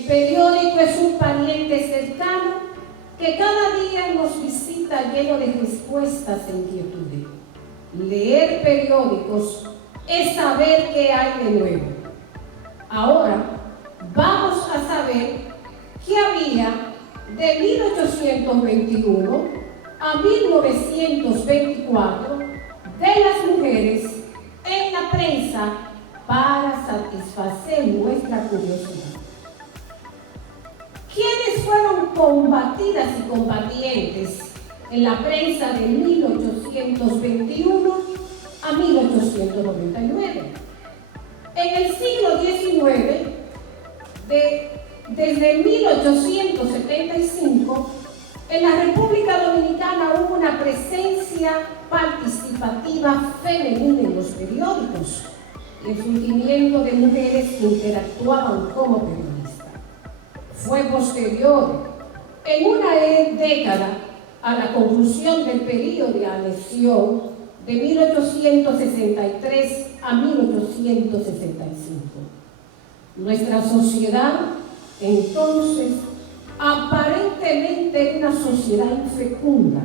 El periódico es un pariente cercano que cada día nos visita lleno de respuestas e inquietudes. Leer periódicos es saber qué hay de nuevo. Ahora vamos a saber qué había de 1821 a 1924 de las mujeres en la prensa para satisfacer nuestra curiosidad. ¿Quiénes fueron combatidas y combatientes en la prensa de 1821 a 1899? En el siglo XIX, desde 1875, en la República Dominicana hubo una presencia participativa femenina en los periódicos y el surgimiento de mujeres que interactuaban como periodistas. Fue posterior, en una década, a la conclusión del periodo de anexión de 1863 a 1865. Nuestra sociedad, entonces, aparentemente era una sociedad infecunda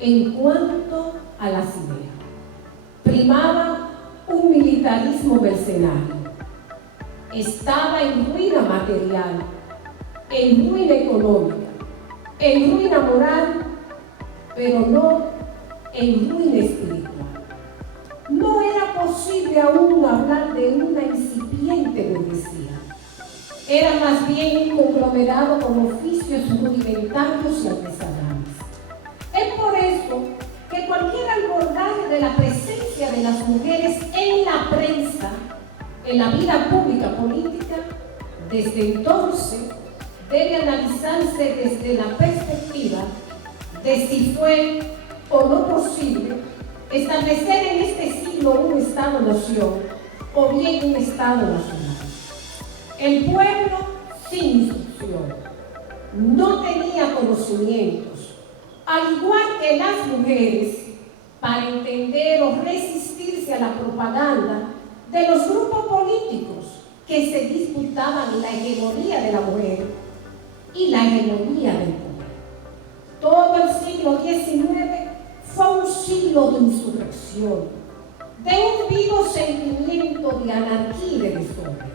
en cuanto a las ideas. Primaba un militarismo mercenario. Estaba en ruina material, en ruina económica, en ruina moral, pero no en ruina espiritual. No era posible aún hablar de una incipiente burguesía. Era más bien un conglomerado con oficios rudimentarios y artesanales. Es por eso que cualquier abordaje de la presencia de las mujeres en la prensa, en la vida pública política, desde entonces debe analizarse desde la perspectiva de si fue o no posible establecer en este siglo un Estado-nación o bien un Estado nacional. El pueblo sin instrucción no tenía conocimientos, al igual que las mujeres, para entender o resistirse a la propaganda de los grupos políticos que se disputaban la hegemonía de la mujer y la hegemonía del poder. Todo el siglo XIX fue un siglo de insurrección, de un vivo sentimiento de anarquía y de desorden.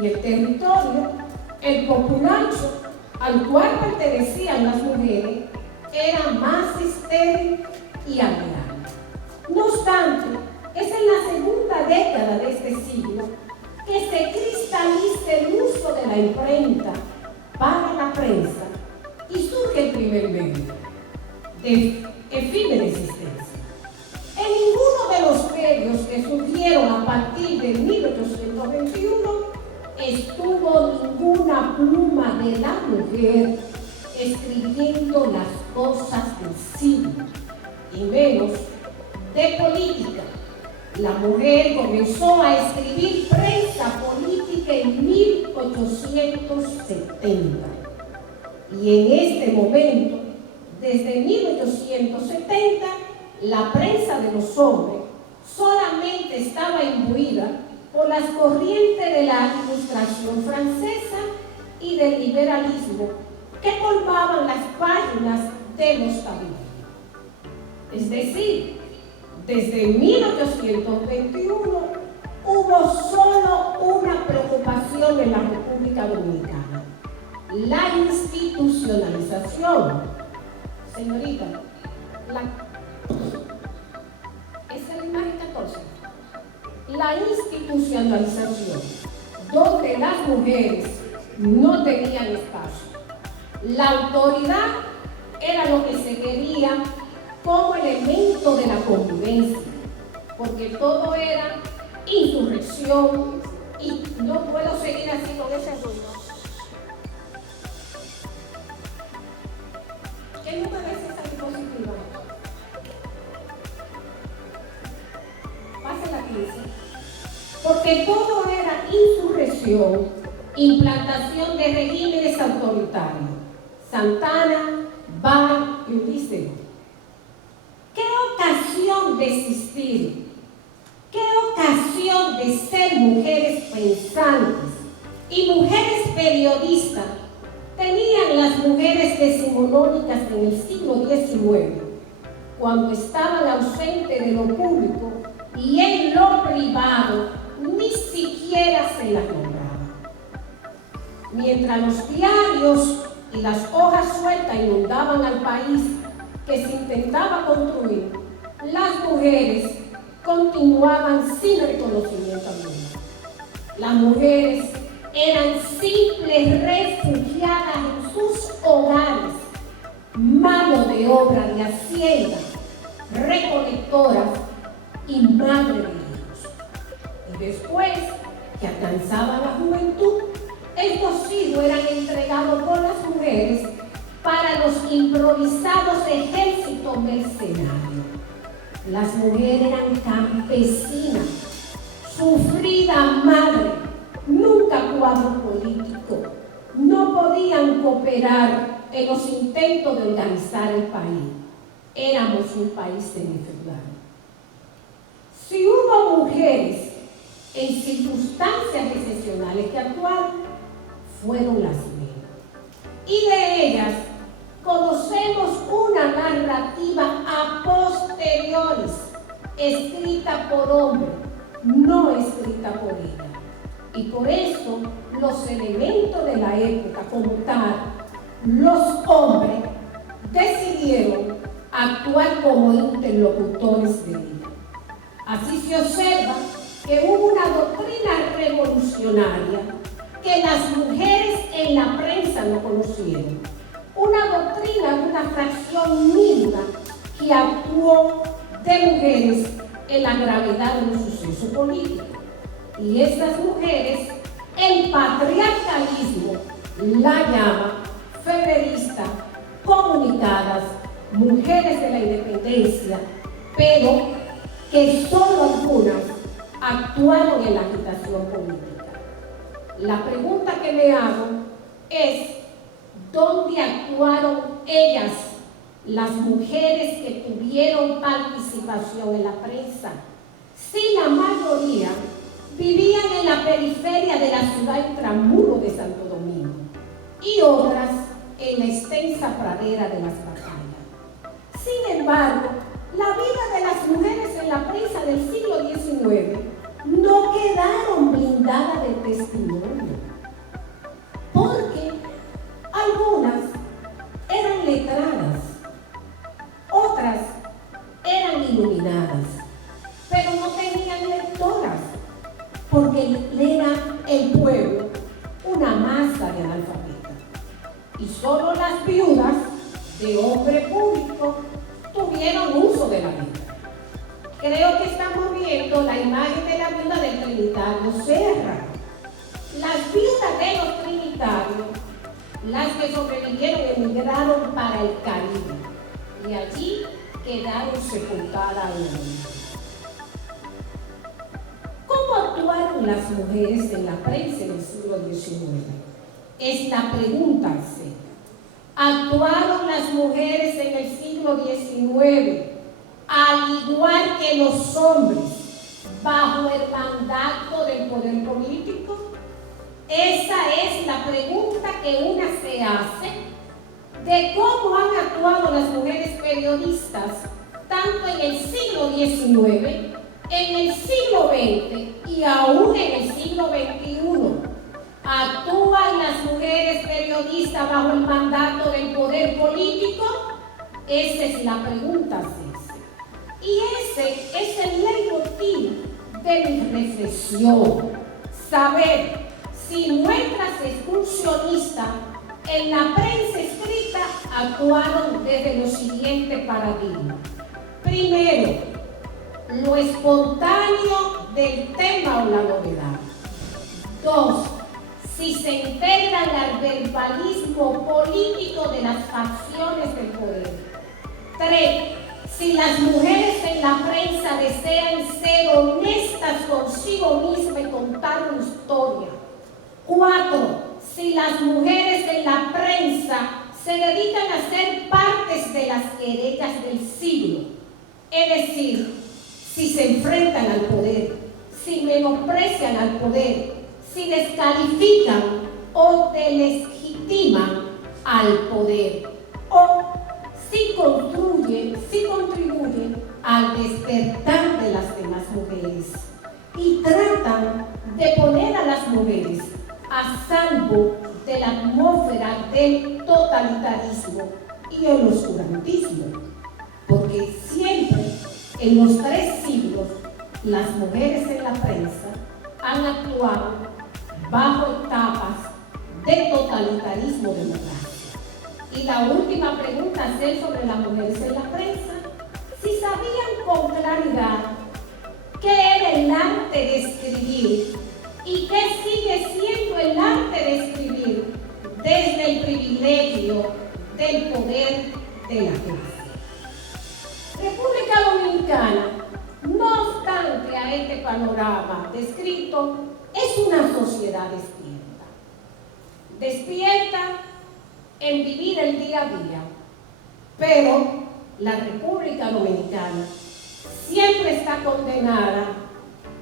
Y el territorio, el populacho al cual pertenecían las mujeres, era más estéril y aldeano. No obstante, es en la segunda década de este siglo que se cristaliza el uso de la imprenta para la prensa y surge el primer medio de efímera existencia. En ninguno de los medios que surgieron a partir de 1821 estuvo ninguna pluma de la mujer escribiendo las cosas del siglo, y menos de política. La mujer comenzó a escribir prensa política en 1870. Y en este momento, desde 1870, la prensa de los hombres solamente estaba imbuida por las corrientes de la Ilustración francesa y del liberalismo que colmaban las páginas de los cabildos. Es decir, desde 1821 hubo solo una preocupación en la República Dominicana: la institucionalización. Señorita, esa es la imagen 14. La institucionalización, donde las mujeres no tenían espacio. La autoridad era lo que se quería como elemento de la convivencia, porque todo era insurrección y no puedo seguir así con ese ruido. ¿Qué número es esa diapositiva? Pase la 15. Porque todo era insurrección, implantación de regímenes autoritarios. Santana, Bay y Ulises. ¿Qué ocasión de existir? ¿Qué ocasión de ser mujeres pensantes y mujeres periodistas tenían las mujeres decimonónicas en el siglo XIX, cuando estaban ausentes de lo público y en lo privado ni siquiera se las nombraba. Mientras los diarios y las hojas sueltas inundaban al país que se intentaba construir, las mujeres continuaban sin reconocimiento alguno. Las mujeres eran simples refugiadas en sus hogares, mano de obra de hacienda, recolectoras y madres de hijos. Y después que alcanzaba la juventud, estos hijos eran entregados por las mujeres para los improvisados ejércitos mercenarios. Las mujeres eran campesinas, sufridas madres, nunca cuadro político, no podían cooperar en los intentos de organizar el país. Éramos un país semifeudal. Si hubo mujeres en circunstancias excepcionales que actuaron, fueron las menos. Y de ellas conocemos una narrativa a posteriores, escrita por hombres, no escrita por ella. Y por eso los elementos de la época, como tal, los hombres decidieron actuar como interlocutores de ella. Así se observa que hubo una doctrina revolucionaria que las mujeres en la prensa no conocieron. Una doctrina de una fracción mínima que actuó de mujeres en la gravedad de un suceso político. Y estas mujeres, el patriarcalismo la llama feminista, comunicadas, mujeres de la independencia, pero que solo algunas actuaron en la agitación política. La pregunta que me hago es, ¿dónde actuaron ellas, las mujeres que tuvieron participación en la prensa? Si la mayoría vivían en la periferia de la ciudad intramuro de Santo Domingo y otras en la extensa pradera de las batallas. Sin embargo, la vida de las mujeres en la prensa del siglo XIX no quedaron blindadas de testimonio, porque algunas eran letradas, otras eran iluminadas, pero no tenían lectoras, porque era el pueblo una masa de analfabetas. Y solo las viudas de hombre público tuvieron uso de la vida. Creo que estamos viendo la imagen de la viuda del Trinitario Serra. Las viudas de los trinitarios, las que sobrevivieron, emigraron para el Caribe y allí quedaron sepultadas en la vida. ¿Cómo actuaron las mujeres en la prensa en el siglo XIX? Es la pregunta al ser. ¿Actuaron las mujeres en el siglo XIX al igual que los hombres bajo el mandato del poder político? Esa es la pregunta que una se hace de cómo han actuado las mujeres periodistas tanto en el siglo XIX, en el siglo XX y aún en el siglo XXI. ¿Actúan las mujeres periodistas bajo el mandato del poder político? Esa es la pregunta, y ese es el leitmotiv de mi reflexión. Saber si nuestras excursionistas en la prensa escrita actuaron desde los siguientes paradigmas. Primero, lo espontáneo del tema o la novedad. 2. Si se integran al verbalismo político de las facciones del poder. 3. Si las mujeres en la prensa desean ser honestas consigo mismas y contar una historia. 4. Si las mujeres en la prensa se dedican a ser partes de las querellas del siglo, es decir, si se enfrentan al poder, si menosprecian al poder, si descalifican o delegitiman al poder o si contribuyen al despertar de las demás mujeres y tratan de poner a las mujeres a salvo de la atmósfera del totalitarismo y el oscurantismo, porque siempre en los 3 siglos las mujeres en la prensa han actuado bajo etapas de totalitarismo democrático. Y la última pregunta a hacer sobre las mujeres en la prensa, si sabían con claridad qué era el arte de escribir y qué sigue siendo el arte de escribir desde el privilegio del poder de la clase. República Dominicana, no obstante a este panorama descrito, es una sociedad despierta en vivir el día a día, pero la República Dominicana siempre está condenada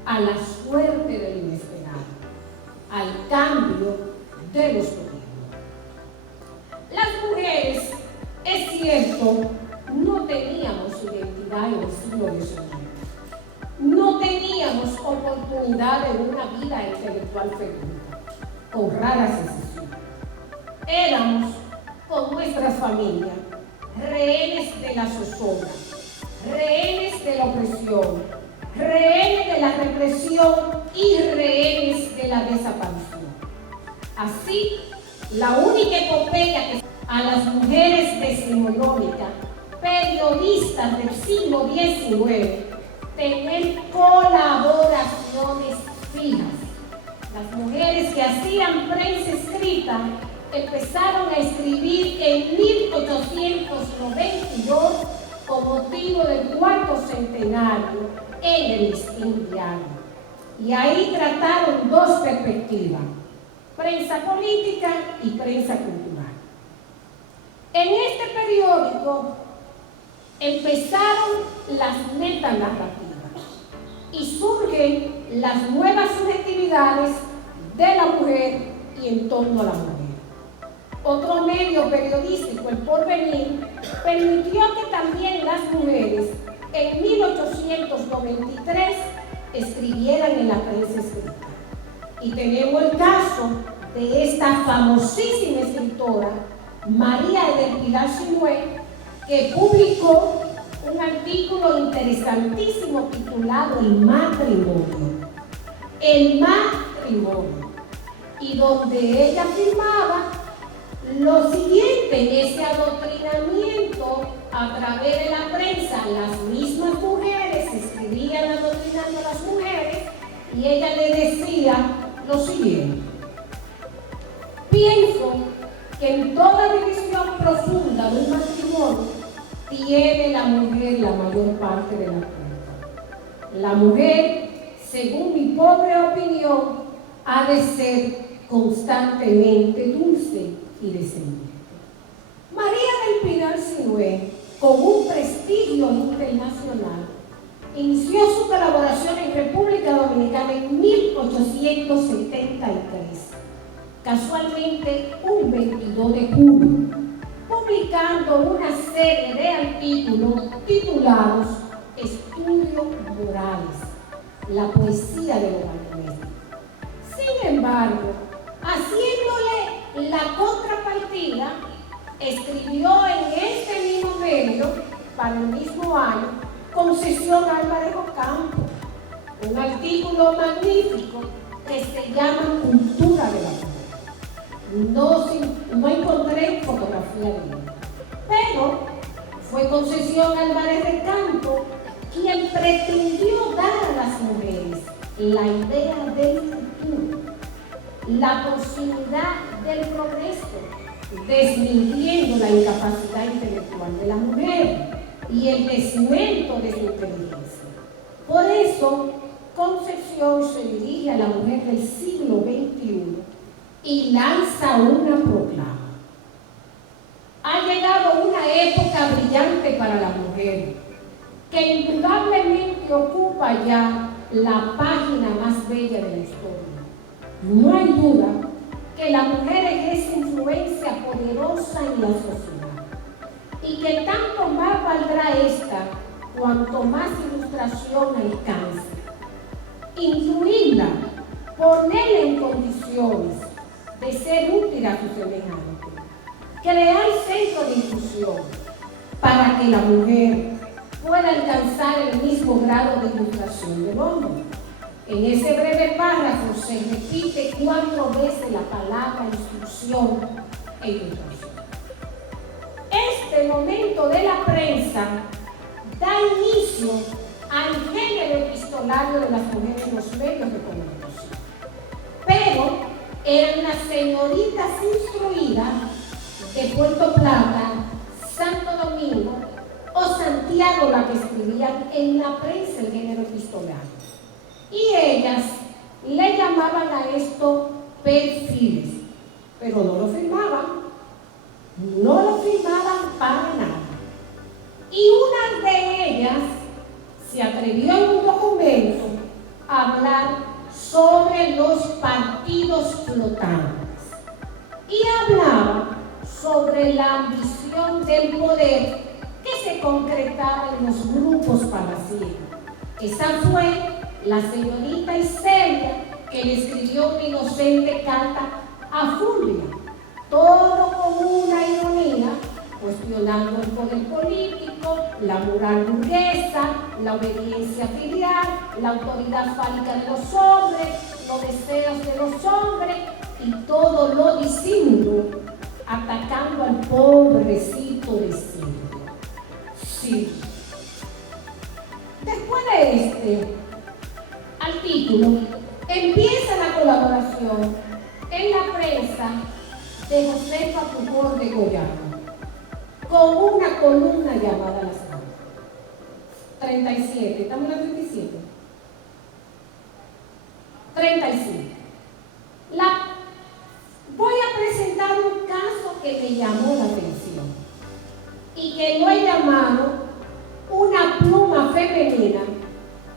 a la suerte del inesperado, al cambio de los gobiernos. Las mujeres, es cierto, no teníamos identidad en el siglo XIX. No teníamos oportunidad de una vida intelectual fecunda, con raras excepciones. Éramos, con nuestras familias, rehenes de la zozobra, rehenes de la opresión, rehenes de la represión y rehenes de la desaparición. Así, la única epopeya que a las mujeres decimonónicas, periodistas del siglo XIX, tener colaboraciones fijas. Las mujeres que hacían prensa escrita empezaron a escribir en 1892 con motivo del 4º centenario en el Listín Diario. Y ahí trataron 2 perspectivas, prensa política y prensa cultural. En este periódico empezaron las metanarrativas y surgen las nuevas subjetividades de la mujer y en torno a la mujer. Otro medio periodístico, El Porvenir, permitió que también las mujeres en 1893 escribieran en la prensa escrita. Y tenemos el caso de esta famosísima escritora, María del Pilar Sinué, que publicó un artículo interesantísimo titulado El matrimonio. El matrimonio. Y donde ella afirmaba lo siguiente: ese adoctrinamiento a través de la prensa, las mismas mujeres escribían adoctrinando a las mujeres, y ella le decía lo siguiente: pienso que en toda división profunda del matrimonio tiene la mujer la mayor parte de la culpa. La mujer, según mi pobre opinión, ha de ser constantemente dulce y descendiente. María del Pilar Sinué, con un prestigio internacional, inició su colaboración en República Dominicana en 1873, casualmente un 22 de junio, publicando una serie de artículos titulados Estudios Morales, la poesía de los magnéticos. Sin embargo, haciéndole la contrapartida, escribió en este mismo medio, para el mismo año, Concesión Álvarez Ocampo, un artículo magnífico que se llama Cultura de la Mujer. No encontré fotografía de ella, pero fue Concesión Álvarez de Campo quien pretendió dar a las mujeres la idea del futuro, la posibilidad del progreso, desmintiendo la incapacidad intelectual de la mujer y el desmento de su inteligencia. Por eso, Concepción se dirige a la mujer del siglo XXI y lanza una proclama. Ha llegado una época brillante para la mujer, que indudablemente ocupa ya la página más bella de la historia. No hay duda que la mujer ejerce influencia poderosa en la sociedad y que tanto más valdrá esta cuanto más ilustración alcance. Instruirla, ponerla en condiciones de ser útil a su semejante, crear centros de inclusión para que la mujer pueda alcanzar el mismo grado de ilustración del hombre. En ese breve párrafo se repite 4 veces la palabra instrucción e ilustración. Este momento de la prensa da inicio al género epistolario de las mujeres en los medios de comunicación. Pero eran las señoritas instruidas de Puerto Plata, Santo Domingo o Santiago las que escribían en la prensa el género epistolario. Y ellas le llamaban a esto perfiles, pero no lo firmaban para nada. Y una de ellas se atrevió en un documento a hablar sobre los partidos flotantes y hablaba sobre la ambición del poder que se concretaba en los grupos palacieros. Esa fue la señorita Iselia que le escribió una inocente carta a Fulvia, todo con una ironía, cuestionando el poder político, la moral burguesa, la obediencia filial, la autoridad fálica de los hombres, los deseos de los hombres y todo lo disimulo, atacando al pobrecito de Silvio. Sí. Después de este artículo, empieza la colaboración en la prensa de Josefa Pujol de Goyano, con una columna llamada Las Caras. 37, ¿estamos en la 37? 37. Voy a presentar un caso que me llamó la atención y que lo he llamado una pluma femenina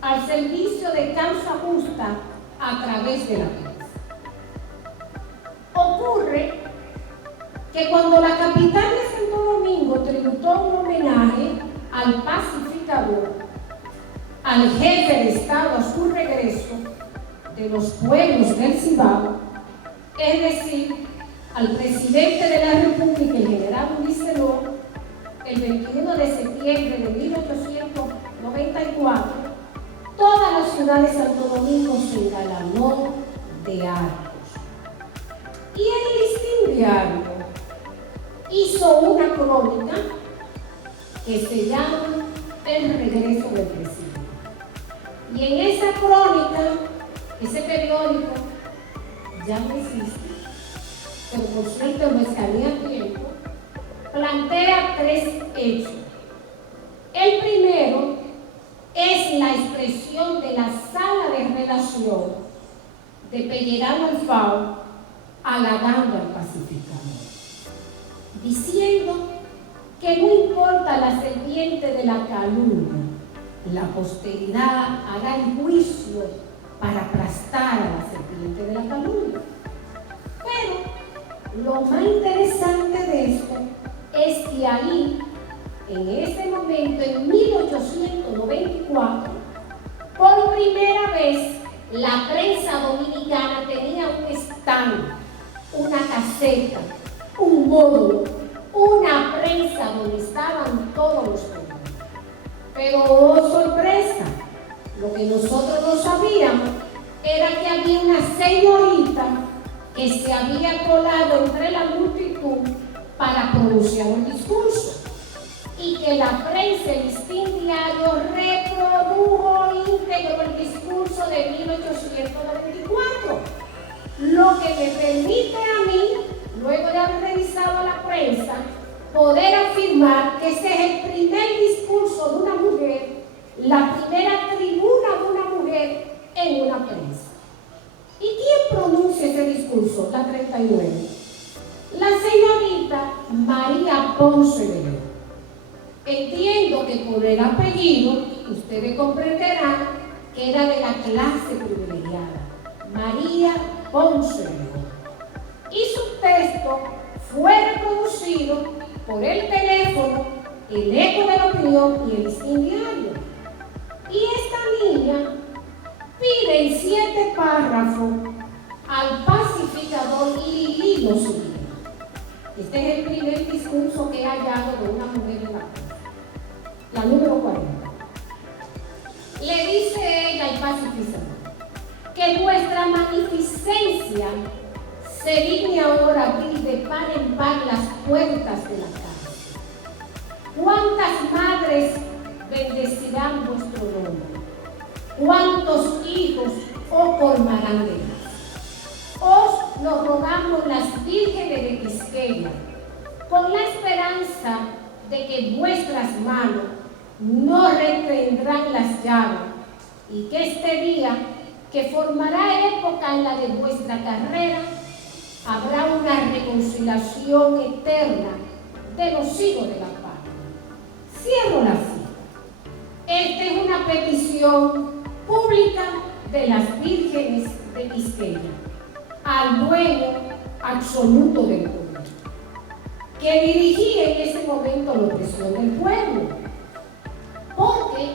al servicio de causa justa a través de la prensa. Ocurre que cuando la capital de Santo Domingo tributó un homenaje al pacificador, al jefe de Estado a su regreso de los pueblos del Cibao, es decir, al presidente de la República, el general Luis Celó, el 21 de septiembre de 1894, toda la ciudad de Santo Domingo se engalanó de arcos. Y el Listín Diario hizo una crónica que se llama El regreso del presidente. Y en esa crónica, ese periódico ya no existe, pero por cierto no escanea a tiempo, plantea 3 hechos. El primero es la expresión de la sala de redacción de Pellerano Alfao halagando al pacificador, diciendo que no importa la serpiente de la calumnia, la posteridad hará el juicio para aplastar a la serpiente de la calumnia. Pero lo más interesante de esto es que ahí, en ese momento, en 1894, por primera vez, la prensa dominicana tenía un stand, una caseta, un módulo, una prensa donde estaban todos los periódicos. Pero, oh sorpresa, lo que nosotros no sabíamos era que había una señorita que se había colado entre la multitud para pronunciar un discurso y que la prensa, el Listín Diario, reprodujo íntegro el discurso de 1894, lo que me permite a mí, luego de haber revisado la prensa, poder afirmar que ese es el primer discurso de una mujer, la primera tribuna de una mujer en una prensa. ¿Y quién pronuncia ese discurso? La 39. La señorita María Ponce de León. Entiendo que por el apellido, ustedes comprenderán que era de la clase privilegiada. María Ponce de León. Y su texto fue reproducido por el teléfono, el Eco de la Opinión y el Listín Diario. Y esta niña pide en 7 párrafos al pacificador Lili lo siguiente. Este es el primer discurso que he hallado de una mujer en la prensa. La número 40. Le dice ella al pacificador que vuestra magnificencia se digne ahora abrir de par en par las puertas de la casa. ¿Cuántas madres bendecirán vuestro nombre? ¿Cuántos hijos os colmarán de más? Os lo rogamos las vírgenes de Quisqueya, con la esperanza de que vuestras manos no retendrán las llaves y que este día, que formará época en la de vuestra carrera, habrá una reconciliación eterna de los hijos de la patria. Cierro la cita. Esta es una petición pública de las vírgenes de Quisqueya al dueño absoluto del poder, que dirigía en ese momento la opresión del pueblo, porque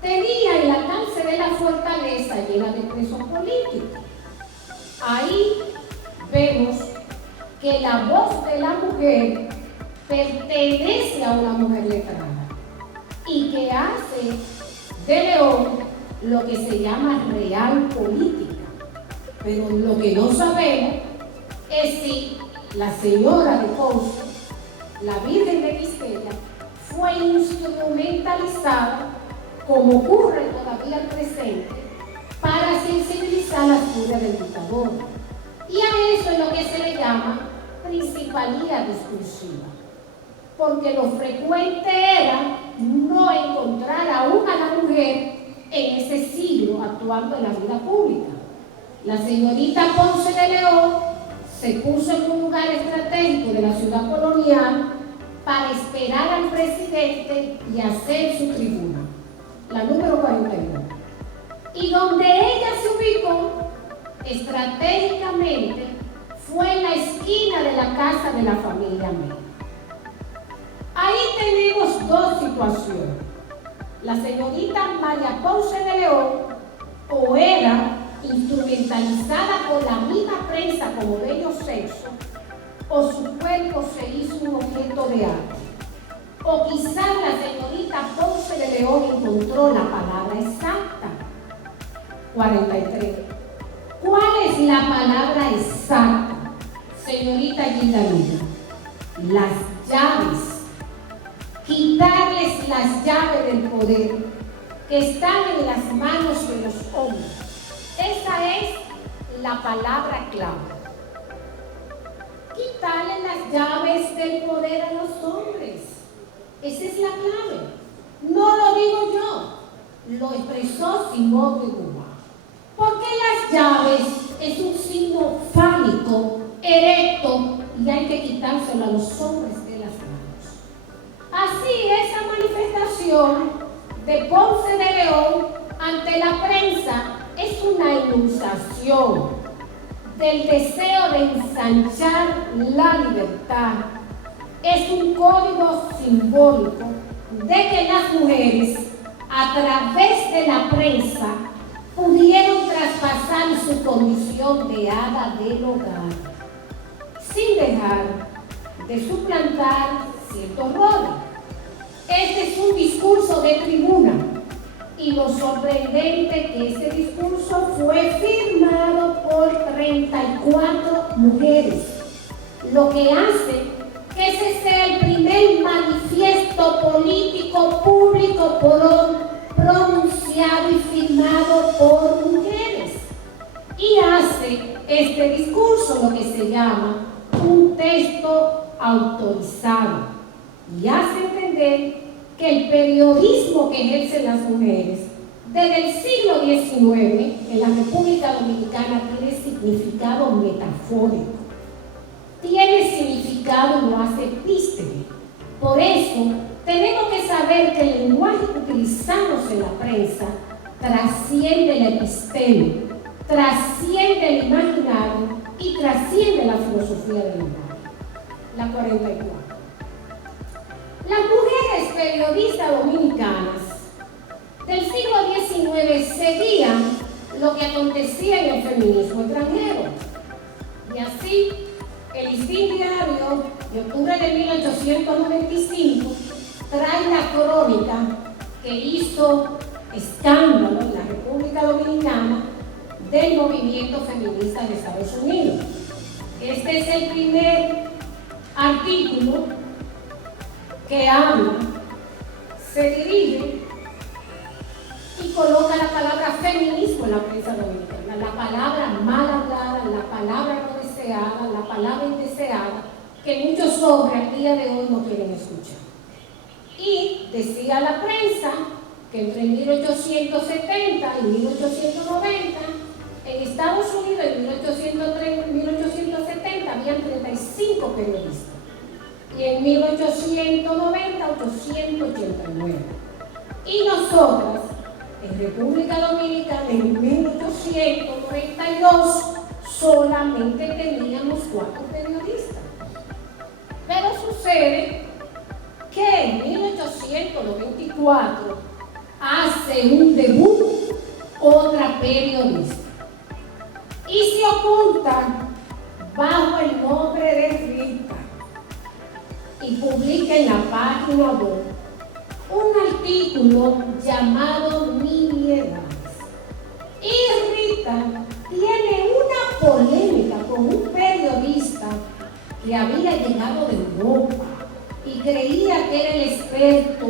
tenía en la cárcel de la Fortaleza llena de presos políticos. Ahí vemos que la voz de la mujer pertenece a una mujer letrada y que hace de León lo que se llama real política. Pero lo que no sabemos es si la señora de Ponce, la Virgen de Quisqueya, fue instrumentalizada, como ocurre todavía al presente, para sensibilizar la furia del dictador. Y a eso es lo que se le llama principalía discursiva, porque lo frecuente era no encontrar aún a la mujer en ese siglo actuando en la vida pública. La señorita Ponce de León se puso en un lugar estratégico de la ciudad colonial para esperar al presidente y hacer su tribuna, la número 41. Y donde ella se ubicó estratégicamente fue en la esquina de la casa de la familia Mena. Ahí tenemos dos situaciones. La señorita María Ponce de León o era instrumentalizada por la misma prensa como bello sexo, o su cuerpo se hizo un objeto de arte. O quizás la señorita Ponce de León encontró la palabra exacta. 43. ¿Cuál es la palabra exacta, señorita Gilda Mena? Las llaves. Quitarles las llaves del poder que están en las manos de los hombres. Esa es la palabra clave. Quitarle las llaves del poder a los hombres. Esa es la clave. No lo digo yo, lo expresó Simón de Beauvoir. Porque las llaves es un signo fálico, erecto, y hay que quitárselo a los hombres de las manos. Así, esa manifestación de Ponce de León ante la prensa es una ilustración del deseo de ensanchar la libertad. Es un código simbólico de que las mujeres, a través de la prensa, pudieron traspasar su condición de hada del hogar, sin dejar de suplantar ciertos roles. Este es un discurso de tribuna, y lo sorprendente que ese discurso fue firmado por 34 mujeres, lo que hace que ese sea el primer manifiesto político público pronunciado y firmado por mujeres. Y hace este discurso lo que se llama un texto autorizado y hace entender que el periodismo que ejercen las mujeres desde el siglo XIX en la República Dominicana tiene significado metafórico, tiene significado y lo hace epísteme. Por eso tenemos que saber que el lenguaje que utilizamos en la prensa trasciende la episteme, trasciende la imaginación trasciende la filosofía del lenguaje. La 44. Las mujeres periodistas dominicanas del siglo XIX seguían lo que acontecía en el feminismo extranjero. Y así, el Listín Diario de octubre de 1895 trae la crónica que hizo escándalo en la República Dominicana del movimiento feminista de Estados Unidos. Este es el primer artículo que habla, se dirige y coloca la palabra feminismo en la prensa dominicana, la palabra mal hablada, la palabra no deseada, la palabra indeseada, que muchos hombres al día de hoy no quieren escuchar. Y decía la prensa que entre 1870 y 1890, en Estados Unidos en 1870 habían 35 periodistas y en 1890 889. Y nosotras, en República Dominicana, en 1892, solamente teníamos 4 periodistas. Pero sucede que en 1894 hace un debut otra periodista y se oculta bajo el nombre de Rita y publica en la página 2 un artículo llamado Nimiedades. Y Rita tiene una polémica con un periodista que había llegado de Europa y creía que era el experto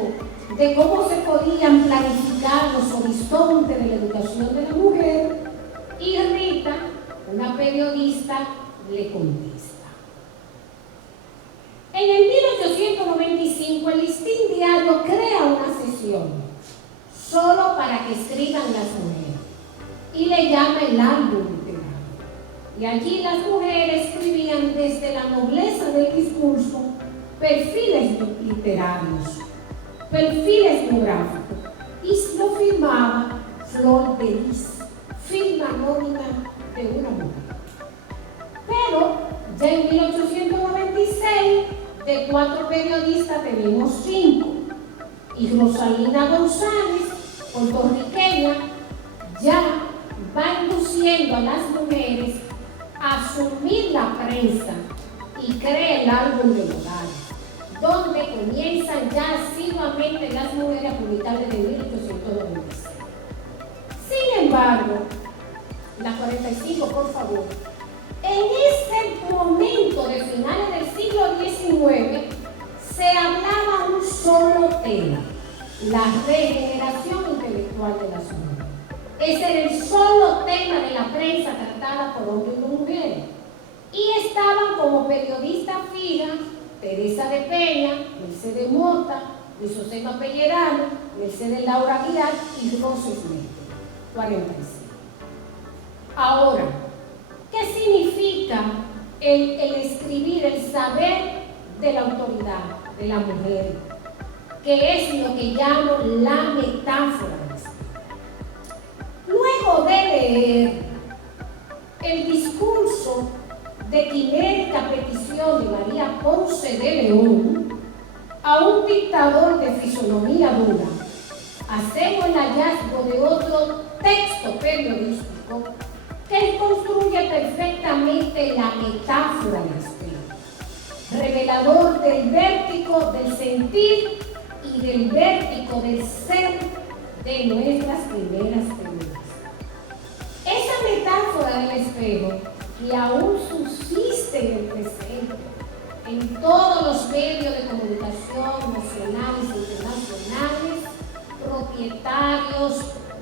de cómo se podían planificar los horizontes de la educación de la mujer, y Rita, una periodista, le contesta. En el 1895 el Listín Diario crea una sesión solo para que escriban las mujeres y le llama el álbum literario. Y allí las mujeres escribían desde la nobleza del discurso perfiles literarios, perfiles biográficos, y lo firmaba Flor de Lis, firma anónima de una mujer. Pero ya en 1896, de 4 periodistas tenemos 5, y Rosalina González, puertorriqueña, ya va induciendo a las mujeres a asumir la prensa y crea el álbum del hogar, donde comienzan ya asiduamente las mujeres a publicar desde 1896. Sin embargo, la 45, por favor, en ese momento de finales del siglo XIX se hablaba un solo tema: la regeneración intelectual de las mujeres. Ese era el solo tema de la prensa tratada por hombres y mujeres. Y estaban como periodistas fijas Teresa de Peña, Mercedes Mota, Luis José Pellerano, Mercedes Laura Aguilar y Rosa Smith. 45. Ahora, ¿qué significa el escribir, el saber de la autoridad de la mujer? Que es lo que llamo la metáfora del espíritu. Luego de leer el discurso de quimérica petición de María Ponce de León a un dictador de fisonomía dura, hacemos el hallazgo de otro texto periodístico que construye perfectamente la metáfora del espíritu, revelador del vértigo del sentir y del vértigo del ser de nuestras primeras periodistas. Esa metáfora del espejo, que aún subsiste en el presente, en todos los medios de comunicación nacionales e internacionales, propietarios,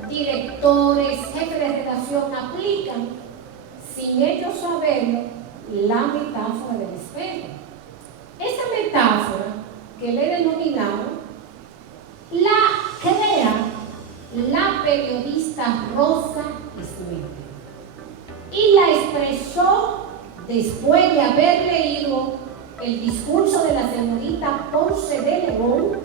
directores, jefes de redacción aplican, sin ellos saberlo, la metáfora del espejo. Esa metáfora que le he denominado la crea la periodista Rosa Smith y la expresó después de haber leído el discurso de la señorita Ponce de León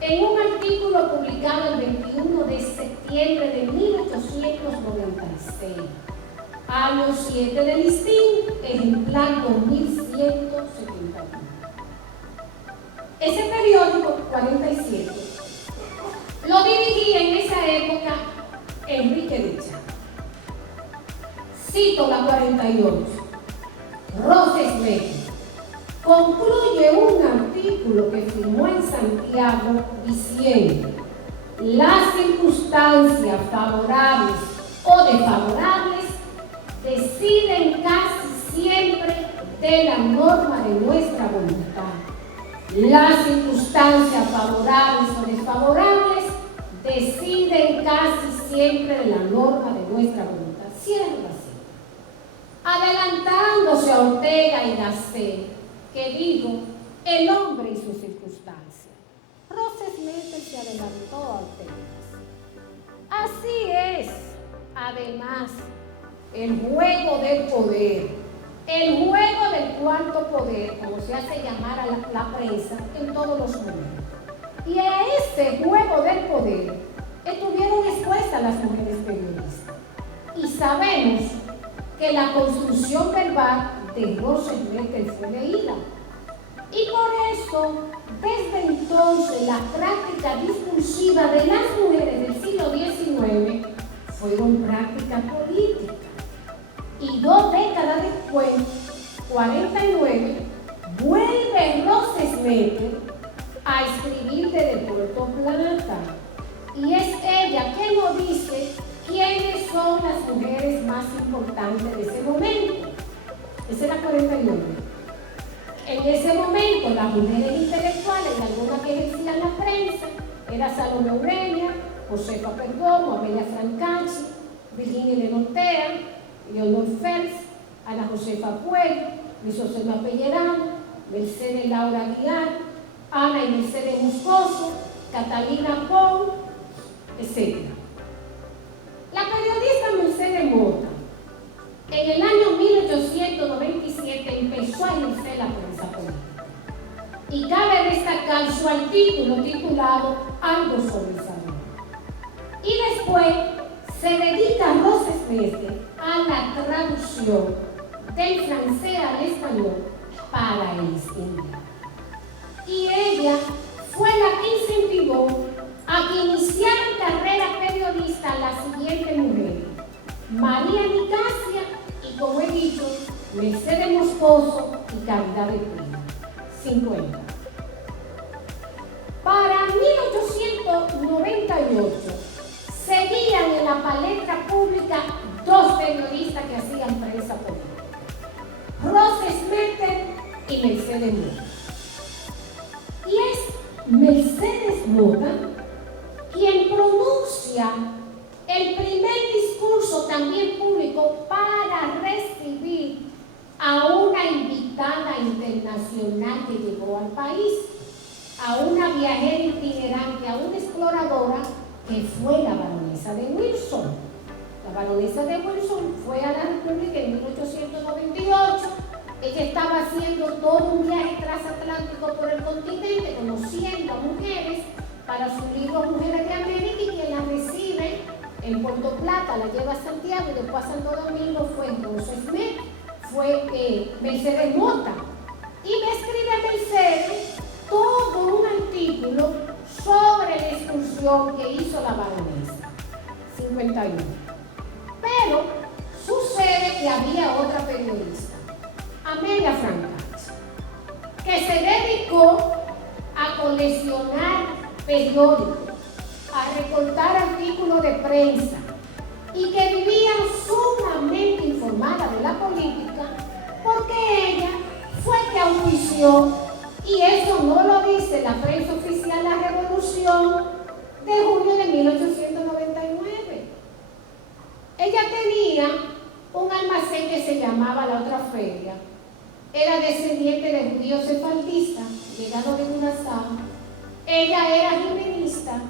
en un artículo publicado el 21 de septiembre de 1896, año 7 del Listín, ejemplar 2171. Ese periódico, 47, lo dirigía en esa época Enrique de Chávez. Cito la 48. Rosesmeter concluye un artículo que firmó en Santiago diciendo: las circunstancias favorables o desfavorables deciden casi siempre de la norma de nuestra voluntad. Las circunstancias favorables o desfavorables deciden casi siempre de la norma de nuestra voluntad. Cierra así. Adelantándose a Ortega y Gasset, que dijo: el hombre y sus circunstancias. Rosesmeter se adelantó a Ortega y Gasset. Así es, además, el juego del poder, el juego del cuarto poder, como se hace llamar a la prensa en todos los momentos. Y a ese juego del poder estuvieron expuestas las mujeres periodistas. Y sabemos que la construcción verbal de Rosesmeter fue leída. Y por eso, desde entonces, la práctica discursiva de las mujeres del siglo XIX fueron prácticas políticas. Y 2 décadas después, 49, vuelve Rosesmeter a escribir desde Puerto Plata. Y es ella quien nos dice quiénes son las mujeres más importantes de ese momento. Esa es la 49. En ese momento, las mujeres intelectuales, algunas que ejercían la prensa, era Salomé Eugenia, Josefa Perdomo, Amelia Francacci, Virginia Elena Ortega, Leonor Fels, Ana Josefa Puello, Lisocena Pellerano, Mercedes Laura Aguiar, Ana y Mercedes Moscoso, Catalina Pou, etc. La periodista Mercedes Mota, en el año 1897 empezó a ejercer la prensa política. Y cabe destacar su artículo titulado Algo sobre Salud. Y después se dedica a Rosesmeter a la traducción del francés al español para el extinguido. Y ella fue la que incentivó a que iniciaran carrera periodista las siguientes mujeres: María Nicasia y, como he dicho, Mercedes Moscoso y Caridad de Prima. 50. Para 1898 seguían en la palestra pública 2 periodistas que hacían prensa política: Rosesmeter y Mercedes Mota. Y es Mercedes Mota quien pronuncia el primer discurso también público para recibir a una invitada internacional que llegó al país, a una viajera itinerante, a una exploradora que fue la baronesa de Wilson. La baronesa de Wilson fue a la República en 1898. Ella estaba haciendo todo un viaje transatlántico por el continente, conociendo a mujeres para su libro Mujeres de América, y quien la recibe en Puerto Plata, la lleva a Santiago y después a Santo Domingo fue Rosesmeter, fue Mercedes Mota. Y me escribe Mercedes todo un artículo sobre la excursión que hizo la baronesa. 51. Pero sucede que había otra periodista, Amelia Francacci, que se dedicó a coleccionar periódicos, a recortar artículos de prensa, y que vivía sumamente informada de la política, porque ella fue que auspició, y eso no lo dice la prensa oficial, la Revolución de junio de 1899. Ella tenía un almacén que se llamaba La Otra Feria. Era descendiente de judíos sefardistas, llegados de Curazao. Ella era jimenista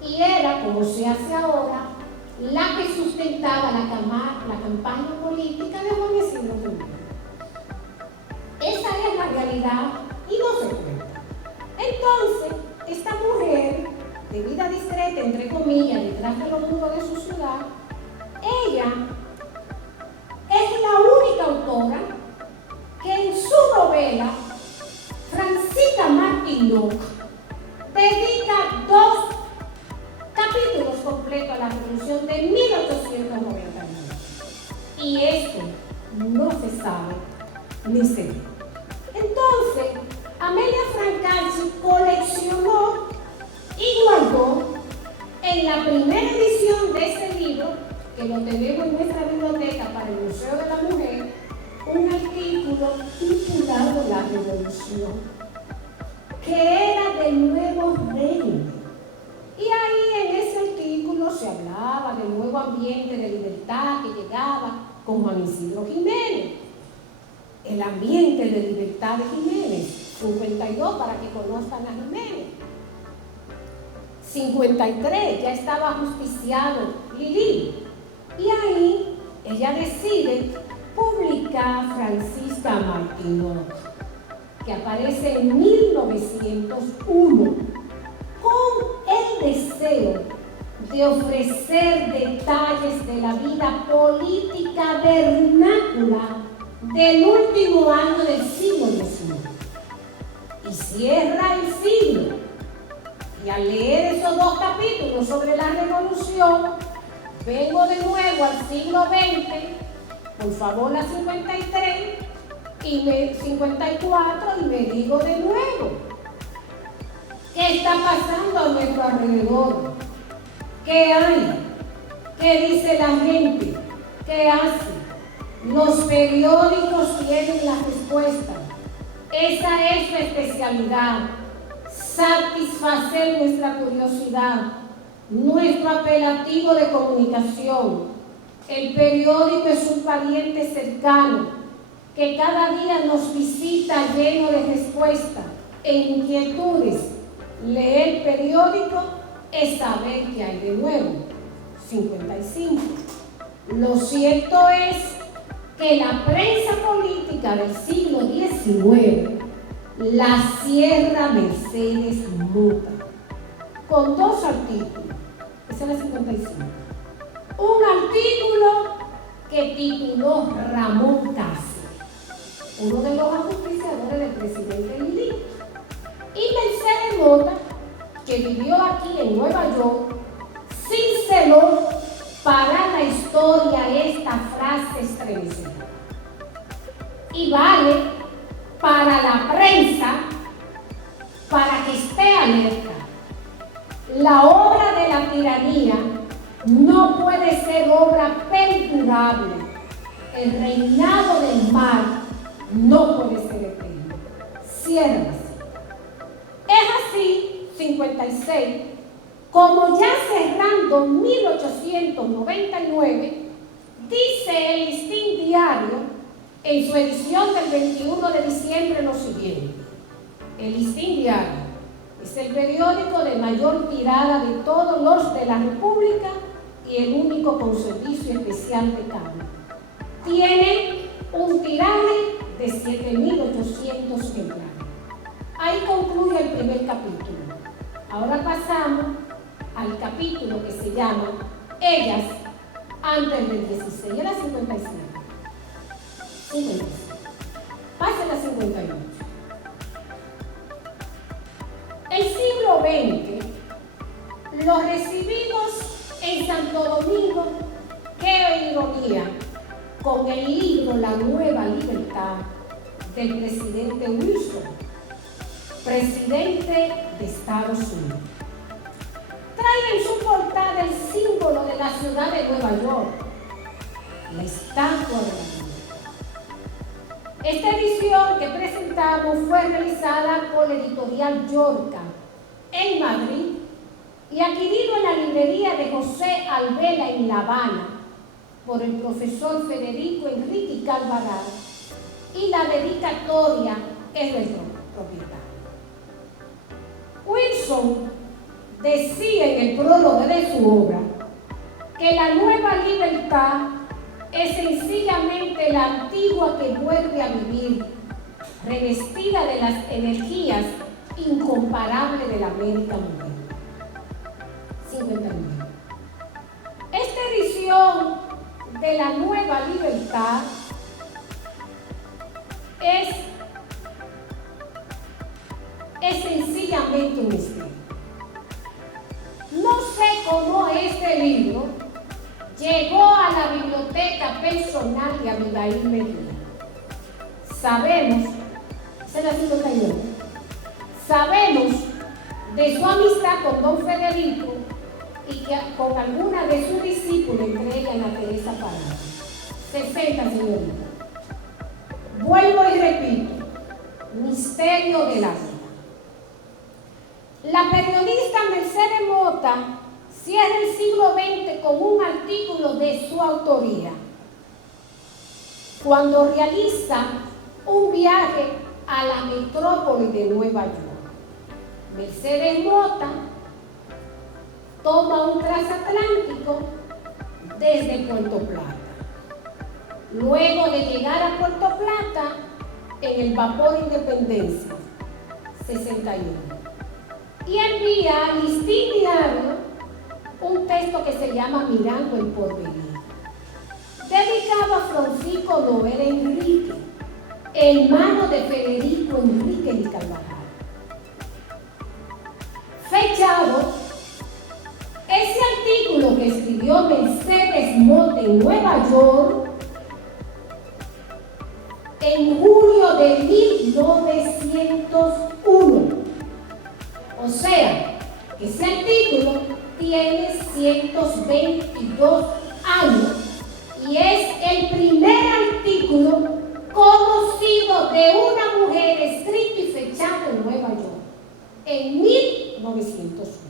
y era, como se hace ahora, la que sustentaba la campaña política de Juan Isidro Rivera. Esa es la realidad y no se cuenta. Entonces, esta mujer, de vida discreta, entre comillas, detrás de los muros de su ciudad, ella es la única autora ni se ve. Entonces, Amelia Francacci coleccionó y guardó en la primera edición de ese libro, que lo tenemos en nuestra biblioteca para el Museo de la Mujer, un artículo titulado La Revolución, que era del nuevo régimen. Y ahí en ese artículo se hablaba del nuevo ambiente de libertad que llegaba con Juan Isidro Jiménez. El ambiente de libertad de Jiménez, 52 para que conozcan a Jiménez. 53 ya estaba justiciado Lili. Y ahí ella decide publicar Francisca Martínez, que aparece en 1901, con el deseo de ofrecer detalles de la vida política vernácula del último año del siglo XIX. Y cierra el siglo. Y al leer esos dos capítulos sobre la revolución, vengo de nuevo al siglo XX, por favor la 53, 54, y me digo de nuevo, ¿qué está pasando a nuestro alrededor? ¿Qué hay? ¿Qué dice la gente? ¿Qué hace? Los periódicos tienen la respuesta. Esa es su especialidad, satisfacer nuestra curiosidad, nuestro apelativo de comunicación. El periódico es un pariente cercano que cada día nos visita lleno de respuestas e inquietudes. Leer periódico es saber qué hay de nuevo. 55. Lo cierto es que la prensa política del siglo XIX la cierra Mercedes Mota con dos artículos. Esa es la 55. Un artículo que tituló Ramón Cáceres, uno de los ajusticiadores del presidente Lili, y Mercedes Mota, que vivió aquí en Nueva York, cinceló para la historia esta frase estremecedora. Y vale para la prensa, para que esté alerta. La obra de la tiranía no puede ser obra perdurable. El reinado del mal no puede ser eterno. Cierra. Es así, 56, como ya cerrando 1899, dice el Listín Diario en su edición del 21 de diciembre lo siguiente. El Listín Diario es el periódico de mayor tirada de todos los de la República y el único con servicio especial de cable. Tiene un tiraje de 7.800 ejemplares. Ahí concluye el primer capítulo. Ahora pasamos al capítulo que se llama Ellas antes del 16. Era 55. 56. Pasa la 58. El siglo XX lo recibimos en Santo Domingo, qué ironía, con el libro La Nueva Libertad del presidente Wilson, presidente de Estados Unidos. Trae en su portada el símbolo de la ciudad de Nueva York, la Estatua de la Libertad. Esta edición que presentamos fue realizada por la editorial Yorca en Madrid y adquirido en la librería de José Alvela en La Habana por el profesor Federico Enrique Calvaral, y la dedicatoria es del propietario. Wilson decía en el prólogo de su obra que la nueva libertad es sencillamente la antigua que vuelve a vivir, revestida de las energías incomparables de la América moderna. 59. Esta edición de la Nueva Libertad es sencillamente un misterio. No sé cómo este libro llegó a la biblioteca personal de Abigail Medina. sabemos, sabemos de su amistad con don Federico y que con alguna de sus discípulos, entre ellas la Teresa Parada. 60, señorita. Vuelvo y repito, misterio de la vida. La periodista Mercedes Mota cierra el siglo XX con un artículo de su autoría, cuando realiza un viaje a la metrópoli de Nueva York. Mercedes Mota toma un transatlántico desde Puerto Plata. Luego de llegar a Puerto Plata, en el vapor Independencia, 61, y envía al Listín Diario un texto que se llama Mirando el Porvenir, dedicado a Francisco Noel Enrique, hermano de Federico Enrique y Carvajal. Fechado, ese artículo que escribió Mercedes Mota en Nueva York en julio de 1901. O sea, que ese artículo tiene 122 años y es el primer artículo conocido de una mujer escrito y fechado en Nueva York en 1901.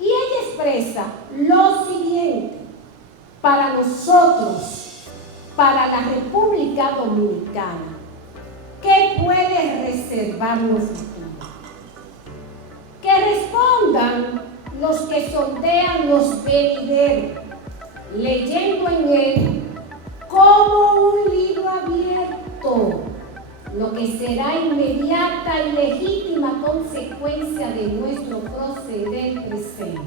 Y ella expresa lo siguiente: para nosotros, para la República Dominicana, ¿qué puede reservarnos futuro? Que respondan los que sondean los venideros, leyendo en él como un libro abierto lo que será inmediata y legítima consecuencia de nuestro proceder presente.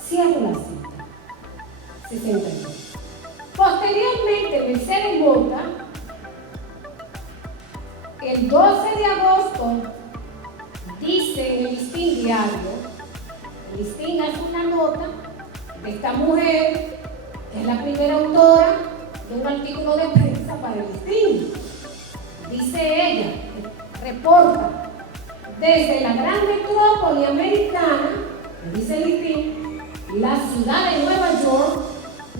Cierro la cita. 62. Posteriormente, Mercedes Mota, el 12 de agosto, dice en el Listín Diario, el Listín hace una nota de esta mujer, que es la primera autora de un artículo de prensa para el Listín. Dice ella, reporta, desde la gran metrópoli americana, dice el Listín, la ciudad de Nueva York,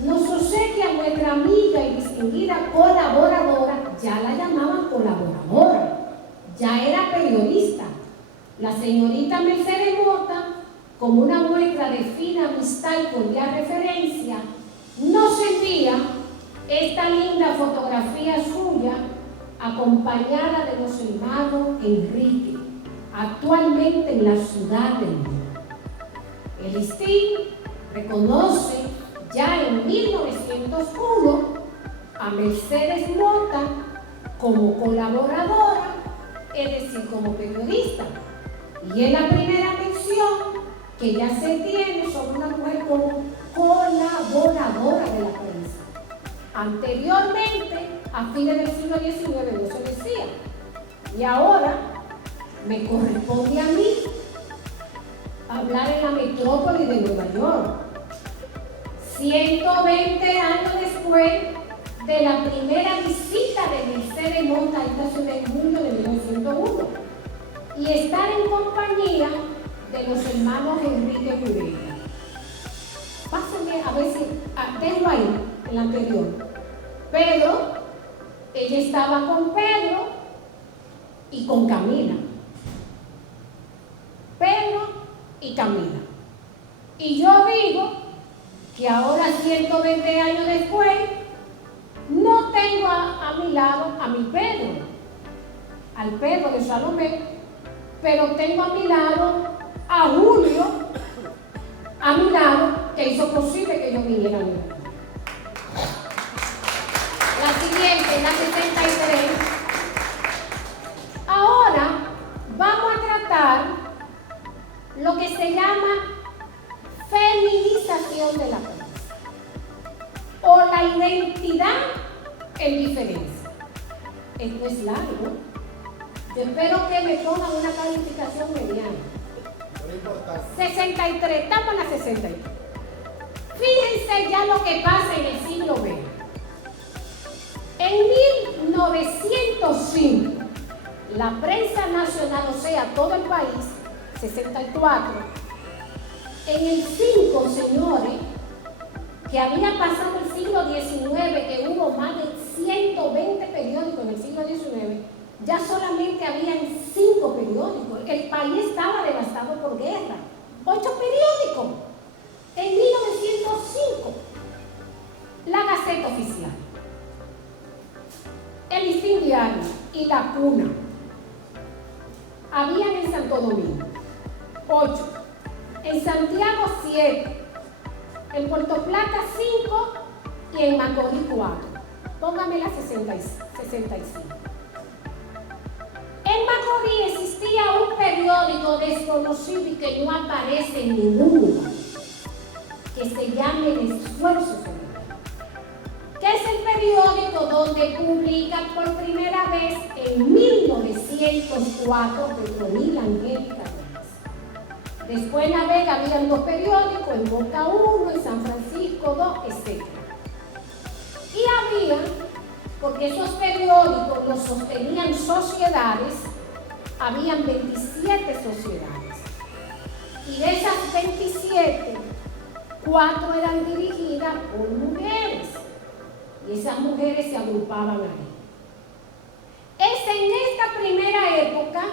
nos obsequia a nuestra amiga y distinguida colaboradora, ya la llamaban colaboradora, ya era periodista, la señorita Mercedes Mota, como una muestra de fina amistad y cordial referencia, nos envía esta linda fotografía suya, acompañada de los hermanos Enrique, actualmente en la ciudad de Nueva York. El Listín reconoce ya en 1901 a Mercedes Mota como colaboradora, es decir, como periodista. Y es la primera mención que ya se tiene sobre una mujer como colaboradora de la prensa. Anteriormente, a fines del siglo XIX, no se decía. Y ahora me corresponde a mí hablar en la metrópoli de Nueva York. 120 años después de la primera visita de Mercedes Mota a esta ciudad en junio de 1901 y estar en compañía de los hermanos Enrique Jurega. Pásenme a ver si tengo ahí el anterior. Pedro, ella estaba con Pedro y con Camila. Pedro y Camila. Y yo digo que ahora, 120 años después, no tengo a mi lado a mi Pedro, al Pedro de Salomé, pero tengo a mi lado a Julio, a mi lado, que hizo posible que yo viniera a Nueva York. La siguiente, la 63. Ahora vamos a tratar lo que se llama feminización de la prensa o la identidad en diferencia. Esto es largo. Yo espero que me pongan una calificación mediana. 63, estamos en la 63. Fíjense ya lo que pasa en el siglo XX. En 1905, la prensa nacional, o sea, todo el país, 64, en el 5, señores, que había pasado el siglo XIX, que hubo más de 120 periódicos en el siglo XIX, ya solamente habían 5 periódicos. El país estaba devastado por guerra. 8 periódicos. En 1905, la Gaceta Oficial, el Listín Diario y La Cuna. Habían en Santo Domingo 8, en Santiago 7, en Puerto Plata 5 y en Macorís 4. Póngame la 65. En Macorís existía un periódico desconocido y que no aparece en ningún lugar, que se llama El Esfuerzo Solidario, que es el periódico donde publica por primera vez en 1904 Petronila Angélica Gómez. Después en La Vega había 2 periódicos, en Boca 1, en San Francisco 2, etc. Y había, porque esos periódicos los sostenían sociedades, habían 27 sociedades. Y de esas 27, 4 eran dirigidas por mujeres. Y esas mujeres se agrupaban ahí. Es en esta primera época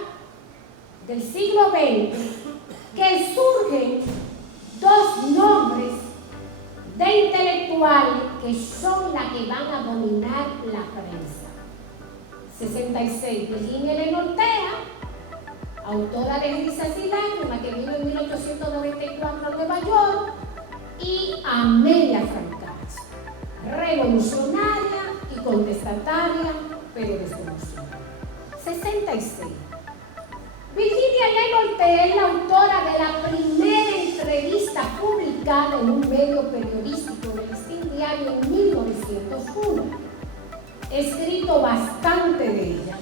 del siglo XX que surgen 2 nombres de intelectuales que son las que van a dominar la prensa. 66, Virginia Elena Ortega, autora de Risas y Lágrimas, que vino en 1894 a Nueva York, y Amelia Francach, revolucionaria y contestataria, pero desconocida. 66. Virginia Elena Ortega es la autora de la primera entrevista publicada en un medio periodístico del Listín Diario en 1901. He escrito bastante de ella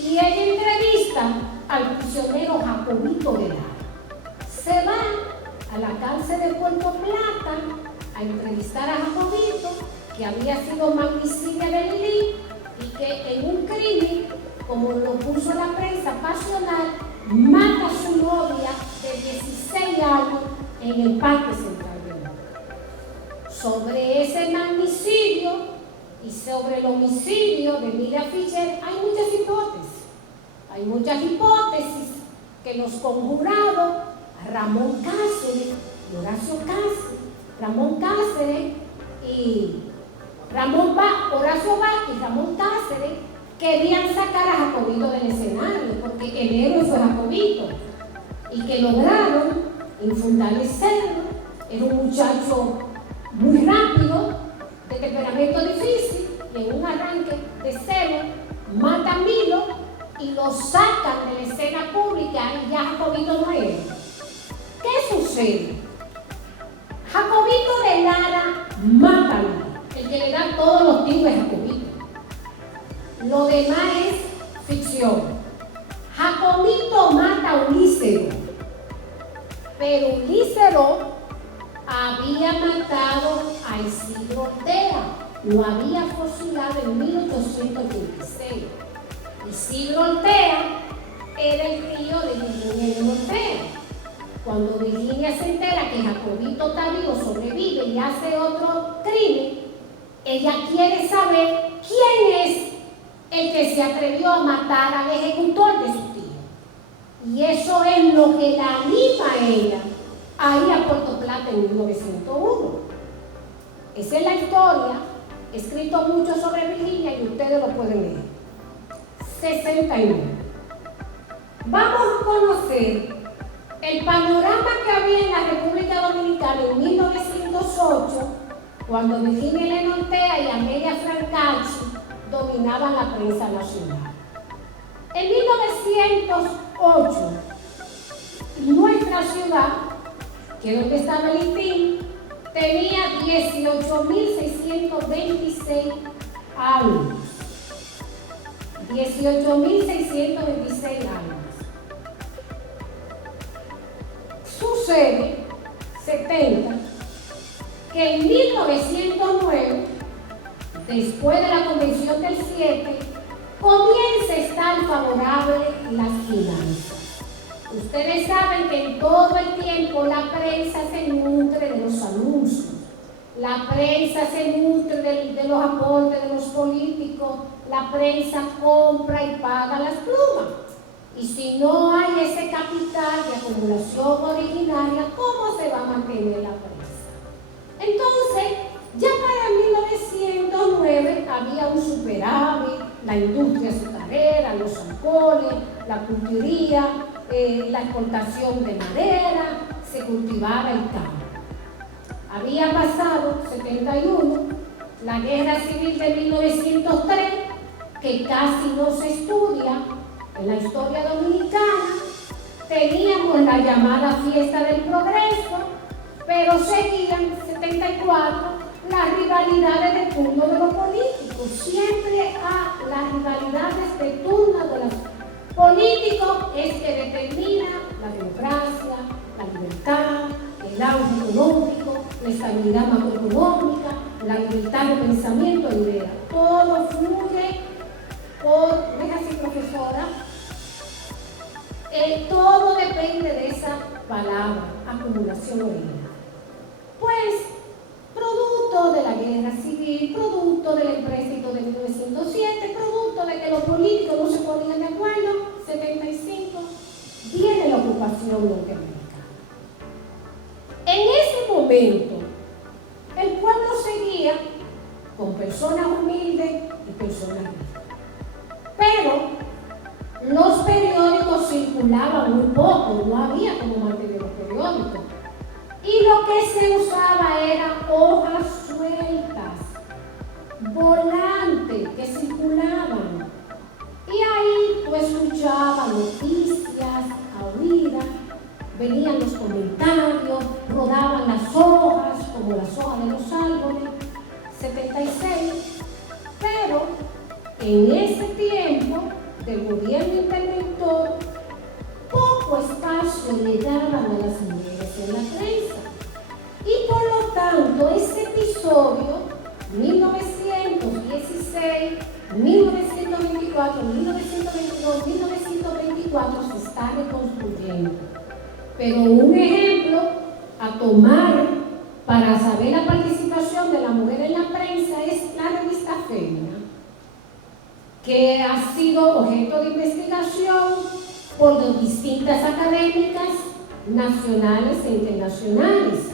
y ella entrevista al prisionero Jacobito de Lara. Se va a la cárcel de Puerto Plata a entrevistar a Jacobito, que había sido magnicidia de Lili y que en un crimen, como lo puso la prensa pasional, mata a su novia de 16 años en el Parque Central de Boca. Sobre ese magnicidio y sobre el homicidio de Emilia Fischer hay muchas hipótesis. Hay muchas hipótesis que los conjurados, Ramón Cáceres, Horacio Cáceres, Ramón Cáceres y Horacio Vázquez y Ramón Cáceres querían sacar a Jacobito del escenario, porque el héroe fue Jacobito, y que lograron infundarlecerlo. Era un muchacho muy rápido, de temperamento difícil, y en un arranque de celo mata a Milo y lo sacan de la escena pública y ya Jacobito no era. ¿Qué sucede? Jacobito de Lara mata a Milo, el que le da todos los tiros es Jacobito. Lo demás es ficción. Jacobito mata a Ulícero, pero Ulícero había matado a Isidro Ortega, lo había fusilado en 1886. Isidro Ortega era el tío de Virginia Ortega. Cuando Virginia se entera que Jacobito está vivo, sobrevive y hace otro crimen, ella quiere saber quién es el que se atrevió a matar al ejecutor de su tío. Y eso es lo que la anima a ella a ir a Puerto Plata en 1901. Esa es la historia. He escrito mucho sobre Virginia y ustedes lo pueden leer. 69. Vamos a conocer el panorama que había en la República Dominicana en 1908, cuando Virginia Elena Ortega y Amelia Francach dominaban la prensa nacional. En 1908, nuestra ciudad, que es donde estaba el Listín, tenía 18.626 años. 18.626 años. Sucede, 70, que en 1909, después de la Convención del 7, comienza a estar favorable las finanzas. Ustedes saben que en todo el tiempo la prensa se nutre de los anuncios, la prensa se nutre de los aportes de los políticos, la prensa compra y paga las plumas. Y si no hay ese capital de acumulación originaria, ¿cómo se va a mantener la prensa? Entonces, ya para 1909 había un superávit, la industria azucarera, los alcoholes, la culturía, la exportación de madera, se cultivaba el campo. Había pasado 71, la guerra civil de 1903, que casi no se estudia en la historia dominicana. Teníamos la llamada fiesta del progreso, pero seguían 74 las rivalidades de turno de los políticos. Siempre a las rivalidades de turno de los políticos es que determina la democracia, la libertad, el auge económico, la estabilidad macroeconómica, la libertad de pensamiento e idea. Todo fluye por, ¿no es así, profesora? Todo depende de esa palabra, acumulación original. Pues, producto de la guerra civil, producto del empréstito de 1907, producto de que los políticos no se ponían de acuerdo, 75, viene la ocupación norteamericana. En ese momento, el pueblo seguía con personas humildes y personas ricas. Pero los periódicos circulaban muy poco, no había como mantener los periódicos. Y lo que se usaba era hojas sueltas, volantes que circulaban. Y ahí tú escuchabas noticias a oída, venían los comentarios, rodaban las hojas, como las hojas de los árboles, 76. Pero en ese tiempo del gobierno interventor, poco espacio le daban a las mujeres en la prensa. Y por lo tanto, ese episodio, 1916, 1924, 1922, 1924, se está reconstruyendo. Pero un ejemplo a tomar para saber la participación de la mujer en la prensa es la revista Fémina, que ha sido objeto de investigación por distintas académicas nacionales e internacionales,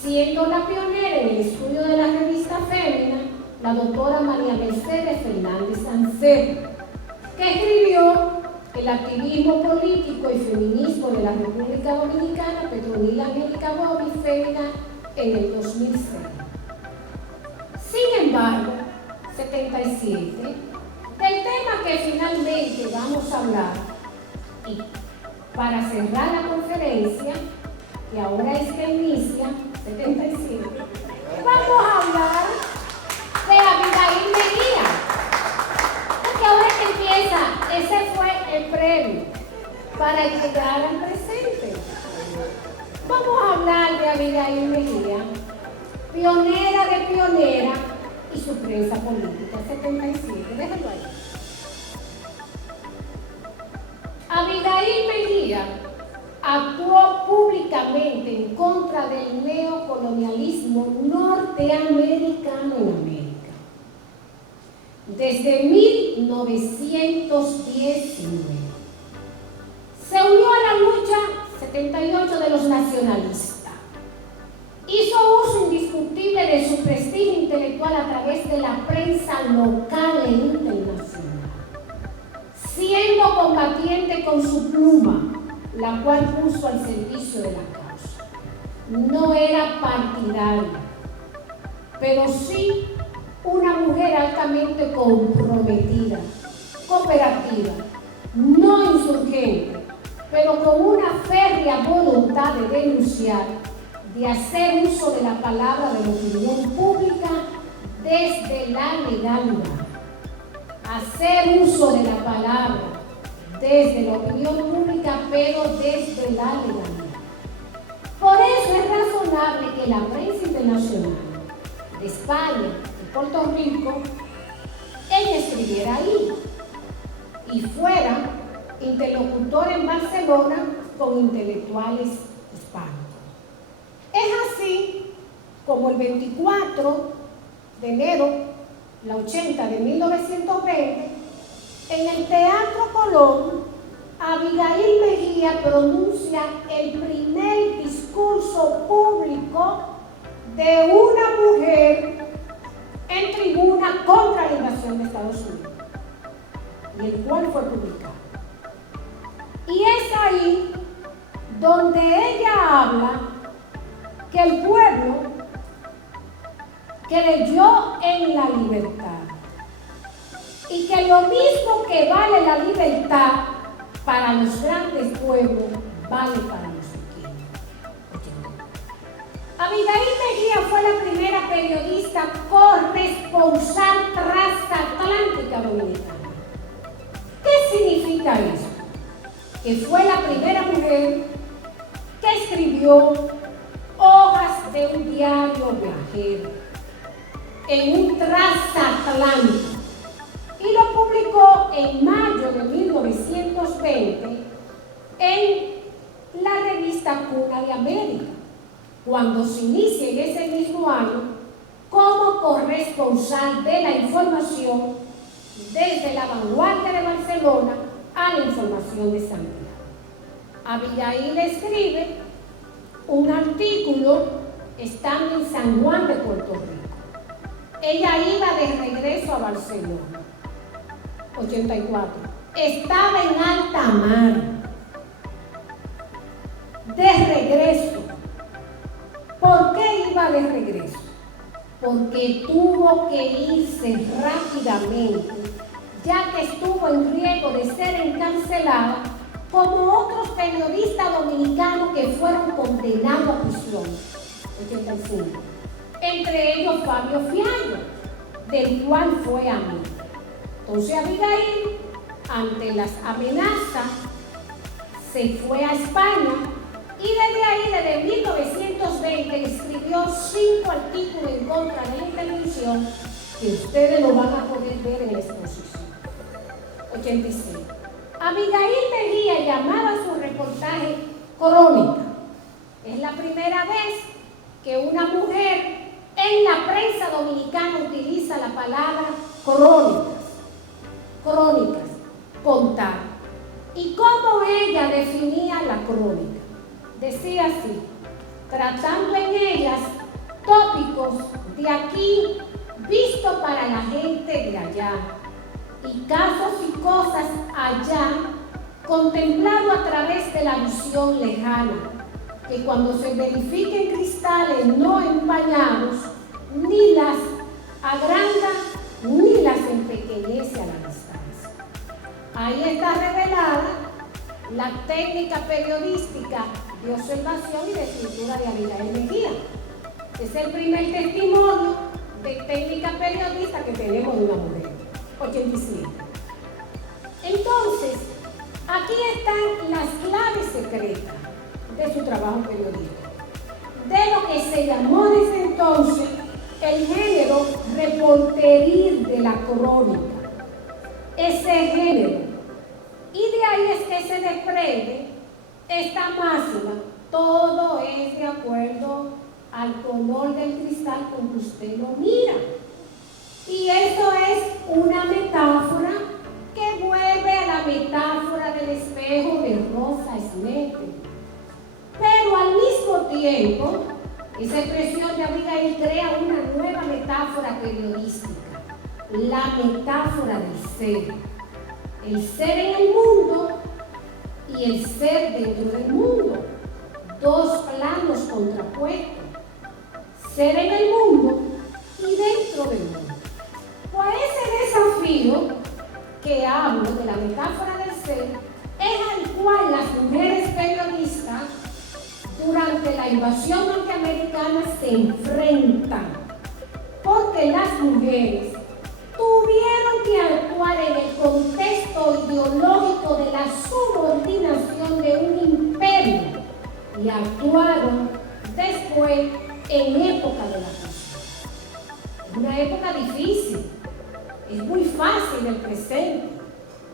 siendo la pionera en el estudio de la revista Fémina la doctora María Mercedes Fernández Sancer, que escribió El activismo político y feminismo de la República Dominicana, Petronila Angélica Bobby, Fémina, en el 2006. Sin embargo, 77, del tema que finalmente vamos a hablar, y para cerrar la conferencia, que ahora es que inicia, 75, vamos a hablar de Abigail Mejía. Porque ahora que empieza, ese fue el premio para llegar al presente. Vamos a hablar de Abigail Mejía, pionera de pionera y su prensa política, 77, déjalo ahí. Abigail Mejía actuó públicamente en contra del neocolonialismo norteamericano en América. Desde 1919 se unió a la lucha 78 de los nacionalistas. Hizo uso indiscutible de su prestigio intelectual a través de la prensa local e internacional, siendo combatiente con su pluma, la cual puso al servicio de la causa. No era partidaria, pero sí una mujer altamente comprometida, cooperativa, no insurgente, pero con una férrea voluntad de denunciar, de hacer uso de la palabra de la opinión pública desde la legalidad. Hacer uso de la palabra desde la opinión pública, pero desde la legalidad. Por eso es razonable que la prensa internacional de España y Puerto Rico, ella escribiera ahí, y fuera interlocutor en Barcelona con intelectuales hispanos. Es así como el 24 de enero, la 80 de 1920, en el Teatro Colón, Abigail Mejía pronuncia el primer discurso público de una mujer en tribuna contra la invasión de Estados Unidos, y el cual fue publicado. Y es ahí donde ella habla que el pueblo creyó en la libertad y que lo mismo que vale la libertad para los grandes pueblos, vale para los pequeños. Abigail Mejía fue la primera periodista corresponsal transatlántica dominicana. ¿Qué significa eso? Que fue la primera mujer que escribió hojas de un diario viajero en un transatlántico y lo publicó en mayo de 1920 en la revista Cuna de América, cuando se inicia en ese mismo año como corresponsal de la información desde la Vanguardia de Barcelona a la Información de Santiago. Abigail escribe un artículo estando en San Juan de Puerto Rico. Ella iba de regreso a Barcelona, 84. Estaba en alta mar, de regreso. ¿Por qué iba de regreso? Porque tuvo que irse rápidamente, ya que estuvo en riesgo de ser encarcelada como otros periodistas dominicanos que fueron condenados a prisión, 85. Entre ellos Fabio Fiallo, del cual fue amigo. Entonces Abigail, ante las amenazas, se fue a España y desde ahí, desde 1920, escribió 5 artículos en contra de la intervención que ustedes lo van a poder ver en la exposición. 86. Abigail Mejía llamaba a su reportaje crónica. Es la primera vez que una mujer en la prensa dominicana utiliza la palabra crónicas, contar. ¿Y cómo ella definía la crónica? Decía así: tratando en ellas tópicos de aquí visto para la gente de allá, y casos y cosas allá contemplado a través de la visión lejana, que cuando se verifiquen cristales no empañados, ni las agranda ni las empequeñece a la distancia. Ahí está revelada la técnica periodística de observación y de escritura de Abigail Mejía. Es el primer testimonio de técnica periodista que tenemos de una mujer. 87. Entonces, aquí están las claves secretas de su trabajo periodístico, de lo que se llamó desde entonces el género reporteril de la crónica. Ese género. Y de ahí es que se desprende esta máxima: todo es de acuerdo al color del cristal con que usted lo mira. Y eso es una metáfora que vuelve a la metáfora del espejo de Rosa Schneider. Pero al mismo tiempo, esa expresión de Abigail crea una nueva metáfora periodística, la metáfora del ser. El ser en el mundo y el ser dentro del mundo. Dos planos contrapuestos. Ser en el mundo y dentro del mundo. Pues ese desafío que hablo de la metáfora del ser es al cual las mujeres periodistas durante la invasión norteamericana se enfrentan, porque las mujeres tuvieron que actuar en el contexto ideológico de la subordinación de un imperio y actuaron después en época de la crisis. Es una época difícil, es muy fácil el presente,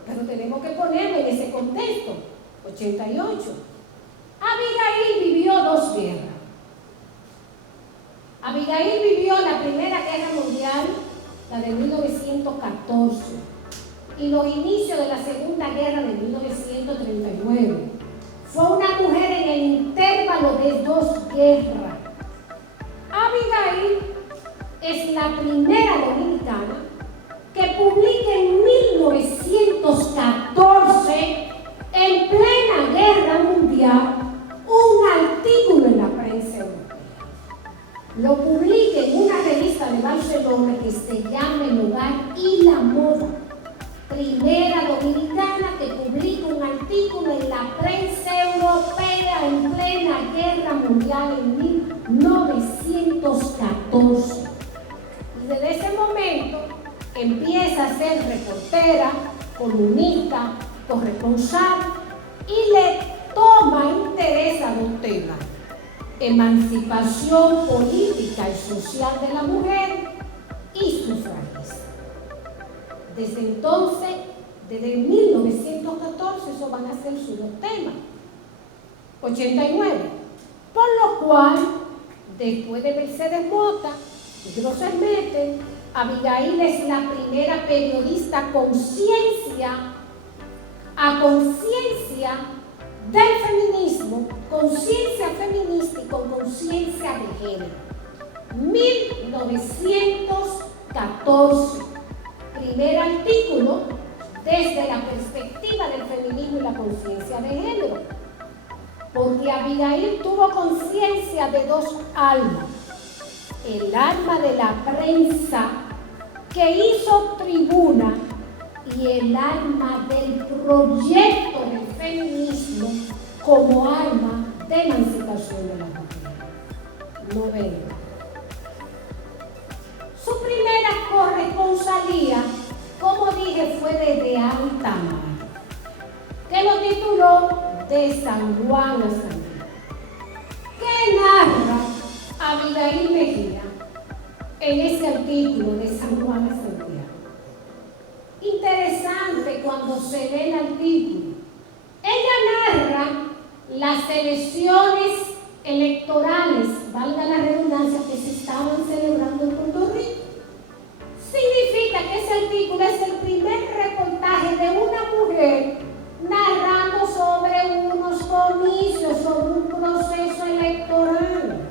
pero tenemos que ponerlo en ese contexto. 88. Abigail vivió 2 guerras. Abigail vivió la Primera Guerra Mundial, la de 1914, y los inicios de la Segunda Guerra de 1939. Fue una mujer en el intervalo de 2 guerras. Abigail es la primera dominicana que publica en 1914, en plena Guerra Mundial, un artículo en la prensa europea. Lo publica en una revista de Barcelona que se llama El Hogar y la Moda. Primera dominicana que publica un artículo en la prensa europea en plena Guerra Mundial en 1914. Y desde ese momento empieza a ser reportera, columnista, corresponsal y le toma interés a 2 temas: emancipación política y social de la mujer y sufragista. Desde entonces, desde 1914, esos van a ser sus 2 temas. 89. Por lo cual, después de Mercedes Mota y Grosser-Meter, Abigail es la primera periodista a conciencia del feminismo, conciencia feminista y con conciencia de género. 1914. Primer artículo desde la perspectiva del feminismo y la conciencia de género. Porque Abigail tuvo conciencia de 2 almas. El alma de la prensa que hizo tribuna y el alma del proyecto del feminismo como alma de emancipación de la mujer. 90. Su primera corresponsalía, como dije, fue desde alta mar, que lo tituló De San Juan a San Diego, que narra Abigail Mejía en ese artículo de San Juan a Santiago. Interesante cuando se lee el artículo. Ella narra las elecciones electorales, valga la redundancia, que se estaban celebrando en Puerto Rico. Significa que ese artículo es el primer reportaje de una mujer narrando sobre unos comicios, sobre un proceso electoral.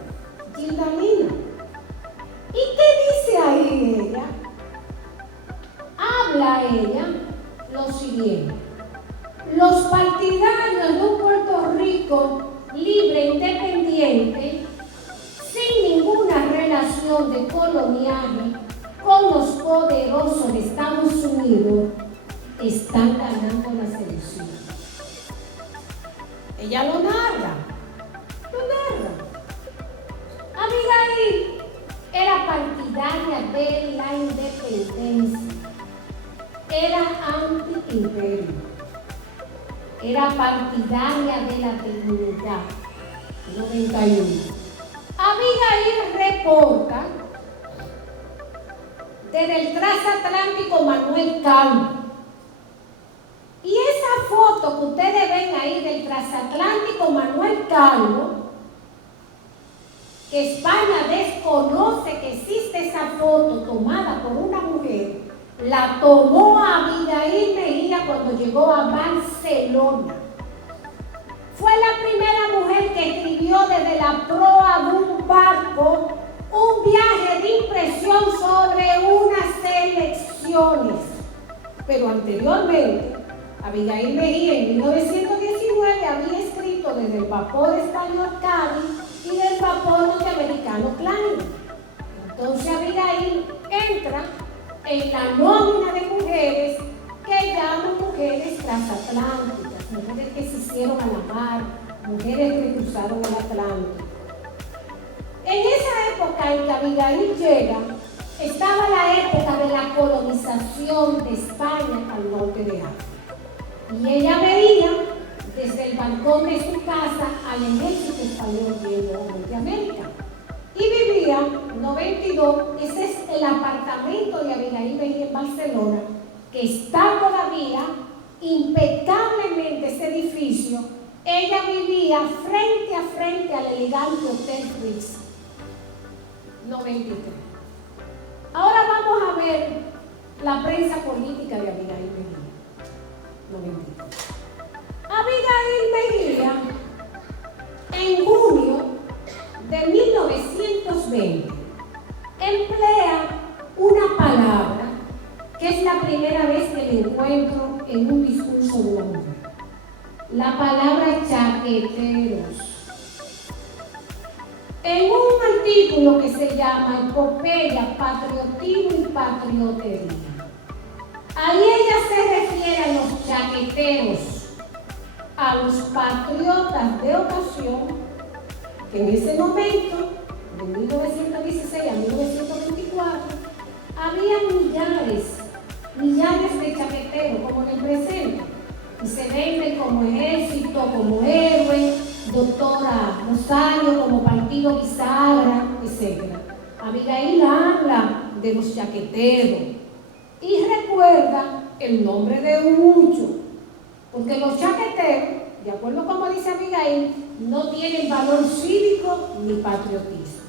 Gildalina. ¿Y qué dice ahí ella? Habla ella lo siguiente: los partidarios de un Puerto Rico libre e independiente, sin ninguna relación de coloniaje con los poderosos de Estados Unidos, están ganando las elecciones. Ella lo narra. Abigail era partidaria de la independencia, era anti-imperio, era partidaria de la dignidad. 91. Abigail reporta desde el transatlántico Manuel Calvo. Y esa foto que ustedes ven ahí del transatlántico Manuel Calvo, que España desconoce que existe esa foto tomada por una mujer, la tomó Abigail Mejía cuando llegó a Barcelona. Fue la primera mujer que escribió desde la proa de un barco un viaje de impresión sobre unas elecciones. Pero anteriormente, Abigail Mejía en 1919 había escrito desde el vapor español Cádiz y del vapor norteamericano Klein. Entonces Abigail entra en la nómina de mujeres que llaman mujeres transatlánticas, mujeres que se hicieron a la mar, mujeres que cruzaron el Atlántico. En esa época en que Abigail llega, estaba la época de la colonización de España al norte de África. Y ella veía desde el balcón de su casa al ejército español yendo a Norteamérica. Y vivía, 92, ese es el apartamento de Abigail Mejía en Barcelona, que está todavía impecablemente ese edificio, ella vivía frente a frente al elegante Hotel Ritz 93. Ahora vamos a ver la prensa política de Abigail Mejía. 93. Abigail Mejía, en junio de 1920, emplea una palabra que es la primera vez que la encuentro en un discurso de una mujer. La palabra chaqueteros. En un artículo que se llama Epopeya, Patriotismo y Patriotería. Ahí ella se refiere a los chaqueteros, a los patriotas de ocasión, que en ese momento, de 1916 a 1924, había millares de chaqueteros, como en el presente, y se venden como ejército, como héroe, doctora Rosario, como partido bisagra, etc. Abigail habla de los chaqueteros y recuerda el nombre de muchos, porque los chaqueteros, de acuerdo como dice Abigail, no tienen valor cívico ni patriotismo.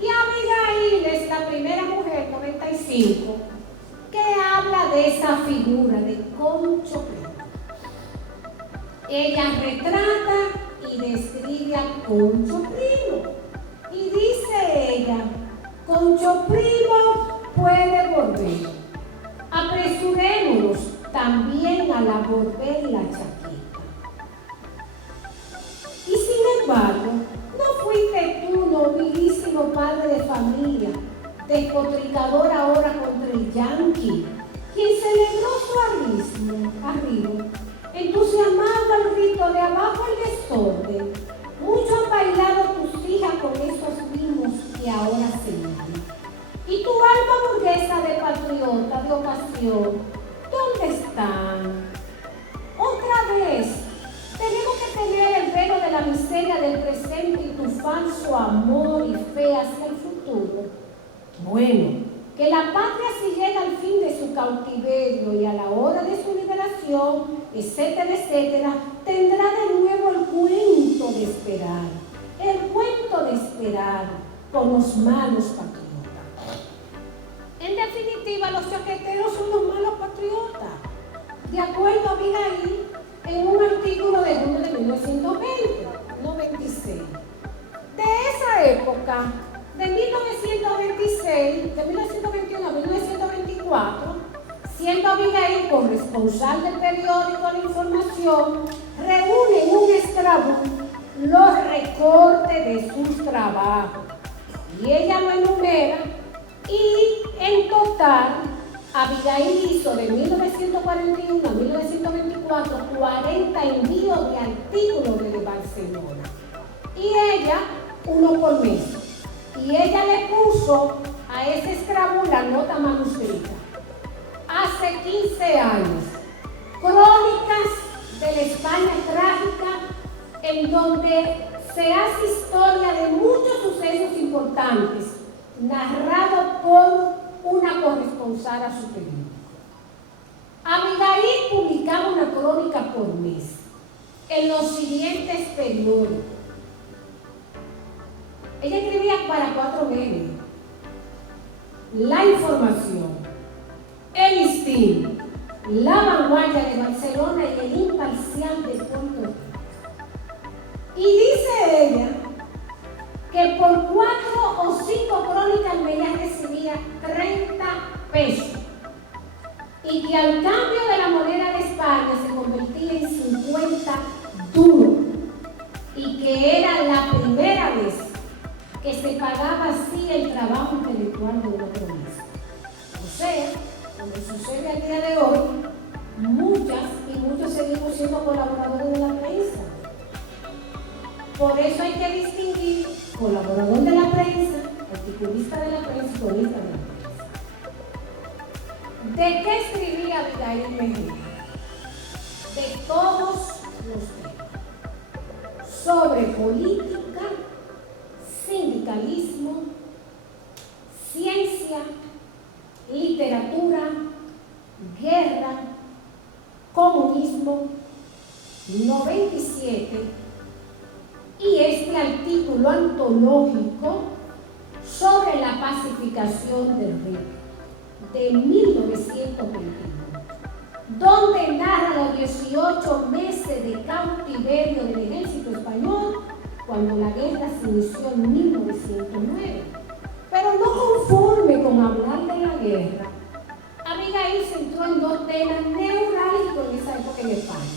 Y Abigail es la primera mujer, 95, que habla de esa figura de Concho Primo. Ella retrata y describe a Concho Primo. Y dice ella, Concho Primo puede volver. Apresurémonos también a la volver la chaqueta. Y sin embargo, ¿no fuiste tú, nobilísimo padre de familia, despotricador ahora contra el yanqui, quien celebró su arribo, entusiasmado al grito de abajo el desorden? Mucho han bailado tus hijas con esos ritmos que ahora señalan. Y tu alma burguesa de patriota, de ocasión, ¿dónde están? Otra vez, tenemos que tener el velo de la miseria del presente y tu falso amor y fe hacia el futuro. Bueno, que la patria, si llega al fin de su cautiverio y a la hora de su liberación, etcétera, etcétera, tendrá de nuevo el cuento de esperar. El cuento de esperar con los malos patriotas. En definitiva, los chaqueteros son los malos patriotas, de acuerdo a Abigail, en un artículo de junio de 1920, 96. De esa época, de 1921 a 1924, siendo Abigail corresponsal del periódico La Información, reúne en un estrabón los recortes de sus trabajos. Y ella lo enumera, y en total, Abigail hizo de 1941 a 1924 40 envíos de artículos desde Barcelona. Y ella, uno por mes. Y ella le puso a ese escrabón la nota manuscrita. Hace 15 años, crónicas de la España trágica, en donde se hace historia de muchos sucesos importantes, narrado por una corresponsal a su periódico. Abigail publicaba una crónica por mes en los siguientes periódicos. Ella escribía para 4 medios: La Información, El Listín, La Vanguardia de Barcelona y El Imparcial de Puerto Rico. Y dice ella que por 4 o 5 crónicas ella recibía 30 pesos y que al cambio de la moneda de España se convertía en 50 duros y que era la primera vez que se pagaba así el trabajo intelectual de una cronista. O sea, como sucede al día de hoy, muchas y muchos seguimos siendo colaboradores de la prensa. Por eso hay que distinguir colaborador de la prensa, articulista de la prensa y cronista de la prensa. ¿De qué escribía Abigail Mejía? De todos los temas. Sobre política, sindicalismo, ciencia, literatura, guerra, Comunismo 97 y este artículo antológico sobre la pacificación del Río de 1921, donde narra los 18 meses de cautiverio del ejército español cuando la guerra se inició en 1909. Pero no conforme con hablar de la guerra, Abigail se centró en dos temas neurálgicos en esa época en España: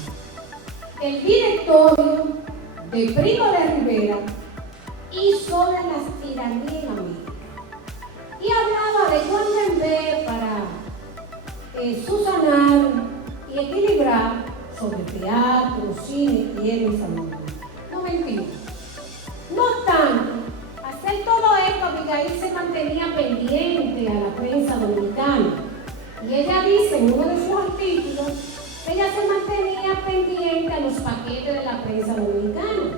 el directorio de Primo de Rivera y sobre las tiranías en América. Y hablaba de cuando en vez para subsanar y equilibrar sobre teatro, cine, tierra y salud. No mentira. No obstante, hacer todo esto, Abigail se mantenía pendiente a la prensa dominicana. Y ella dice en uno de sus artículos que ella se mantenía pendiente a los paquetes de la prensa dominicana.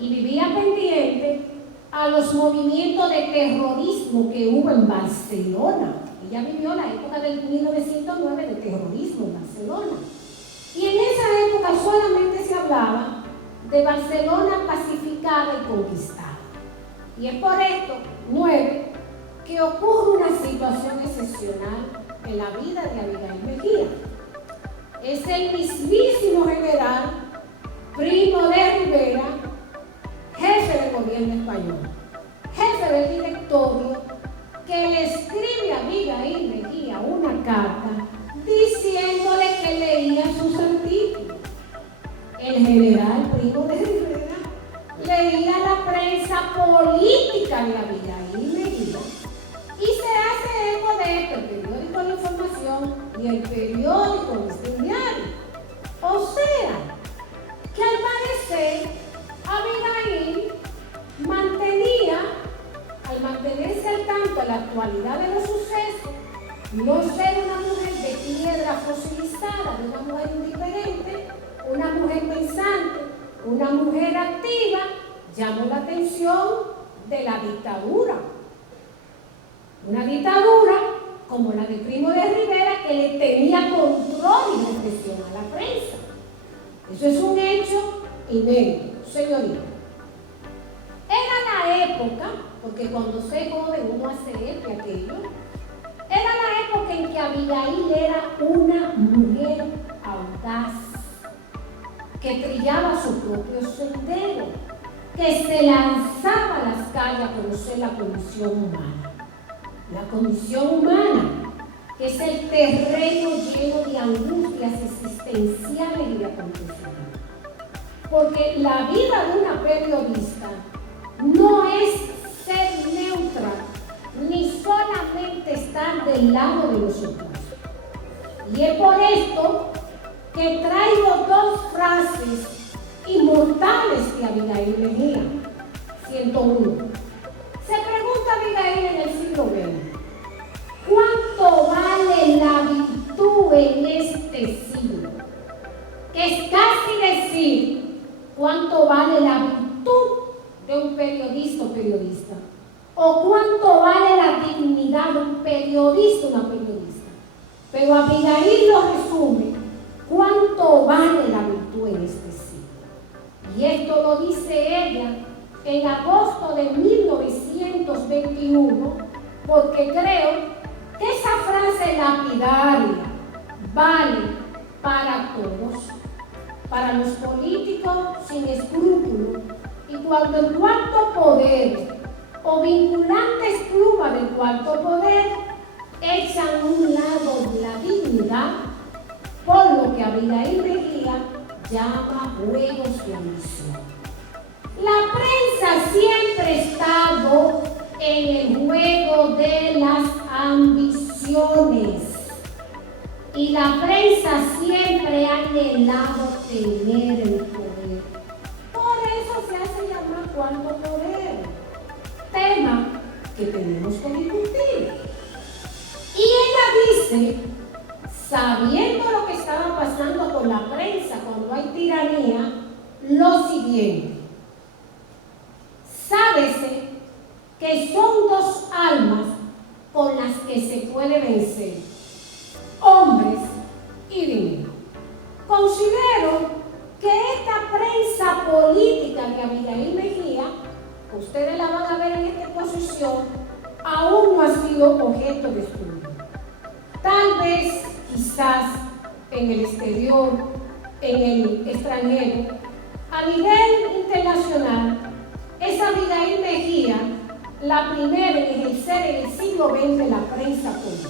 Y vivía pendiente a los movimientos de terrorismo que hubo en Barcelona. Ella vivió la época del 1909 de terrorismo en Barcelona. Y en esa época solamente se hablaba de Barcelona pacificada y conquistada. Y es por esto, 9, que ocurre una situación excepcional en la vida de Abigail Mejía. Es el mismísimo general Primo de Rivera, jefe del gobierno español, jefe del directorio, que le escribe a Abigail Mejía una carta diciéndole que leía sus artículos. El general Primo de Rivera leía la prensa política de Abigail Mejía y se hace eco de esto, el periódico La Información y el periódico El Diario. O sea, que al parecer Abigail al mantenerse al tanto de la actualidad de los sucesos, no ser una mujer de piedra fosilizada, de una mujer indiferente, una mujer pensante, una mujer activa, llamó la atención de la dictadura. Una dictadura como la de Primo de Rivera, que le tenía control y represión a la prensa. Eso es un hecho inédito, señorita. Era la época, porque cuando se joven uno hace esto y aquello, era la época en que Abigail era una mujer audaz, que trillaba su propio sendero, que se lanzaba a las calles a conocer la condición humana. La condición humana, que es el terreno lleno de angustias existenciales y de acontecimientos. Porque la vida de una periodista no es ser neutra, ni solamente estar del lado de los otros. Y es por esto que traigo dos frases inmortales de Abigail Mejía. 101. Se pregunta Abigail en el siglo XX: ¿cuánto vale la virtud en este siglo? Que es casi decir, ¿cuánto vale la virtud de un periodista o periodista? ¿O cuánto vale la dignidad de un periodista o una periodista? Pero Abigail lo resume: ¿cuánto vale la virtud en este siglo? Y esto lo dice ella en agosto de 1921, porque creo que esa frase lapidaria vale para todos, para los políticos sin escrúpulos, y cuando el cuarto poder o vinculantes plumas del cuarto poder echan a un lado la dignidad, por lo que Abigail Mejía llama juegos de ambición. La prensa siempre ha estado en el juego de las ambiciones y la prensa siempre ha anhelado tener el poder. Por eso se hace llamar cuarto poder, tema que tenemos que discutir. Y ella dice, sabiendo lo que estaba pasando con la prensa cuando hay tiranía, lo siguiente: sábese que son dos almas con las que se puede vencer: hombres y dinero. situación aún no ha sido objeto de estudio. Tal vez, quizás, en el exterior, en el extranjero, a nivel internacional, es Abigail Mejía la primera en ejercer en el siglo XX la prensa pública.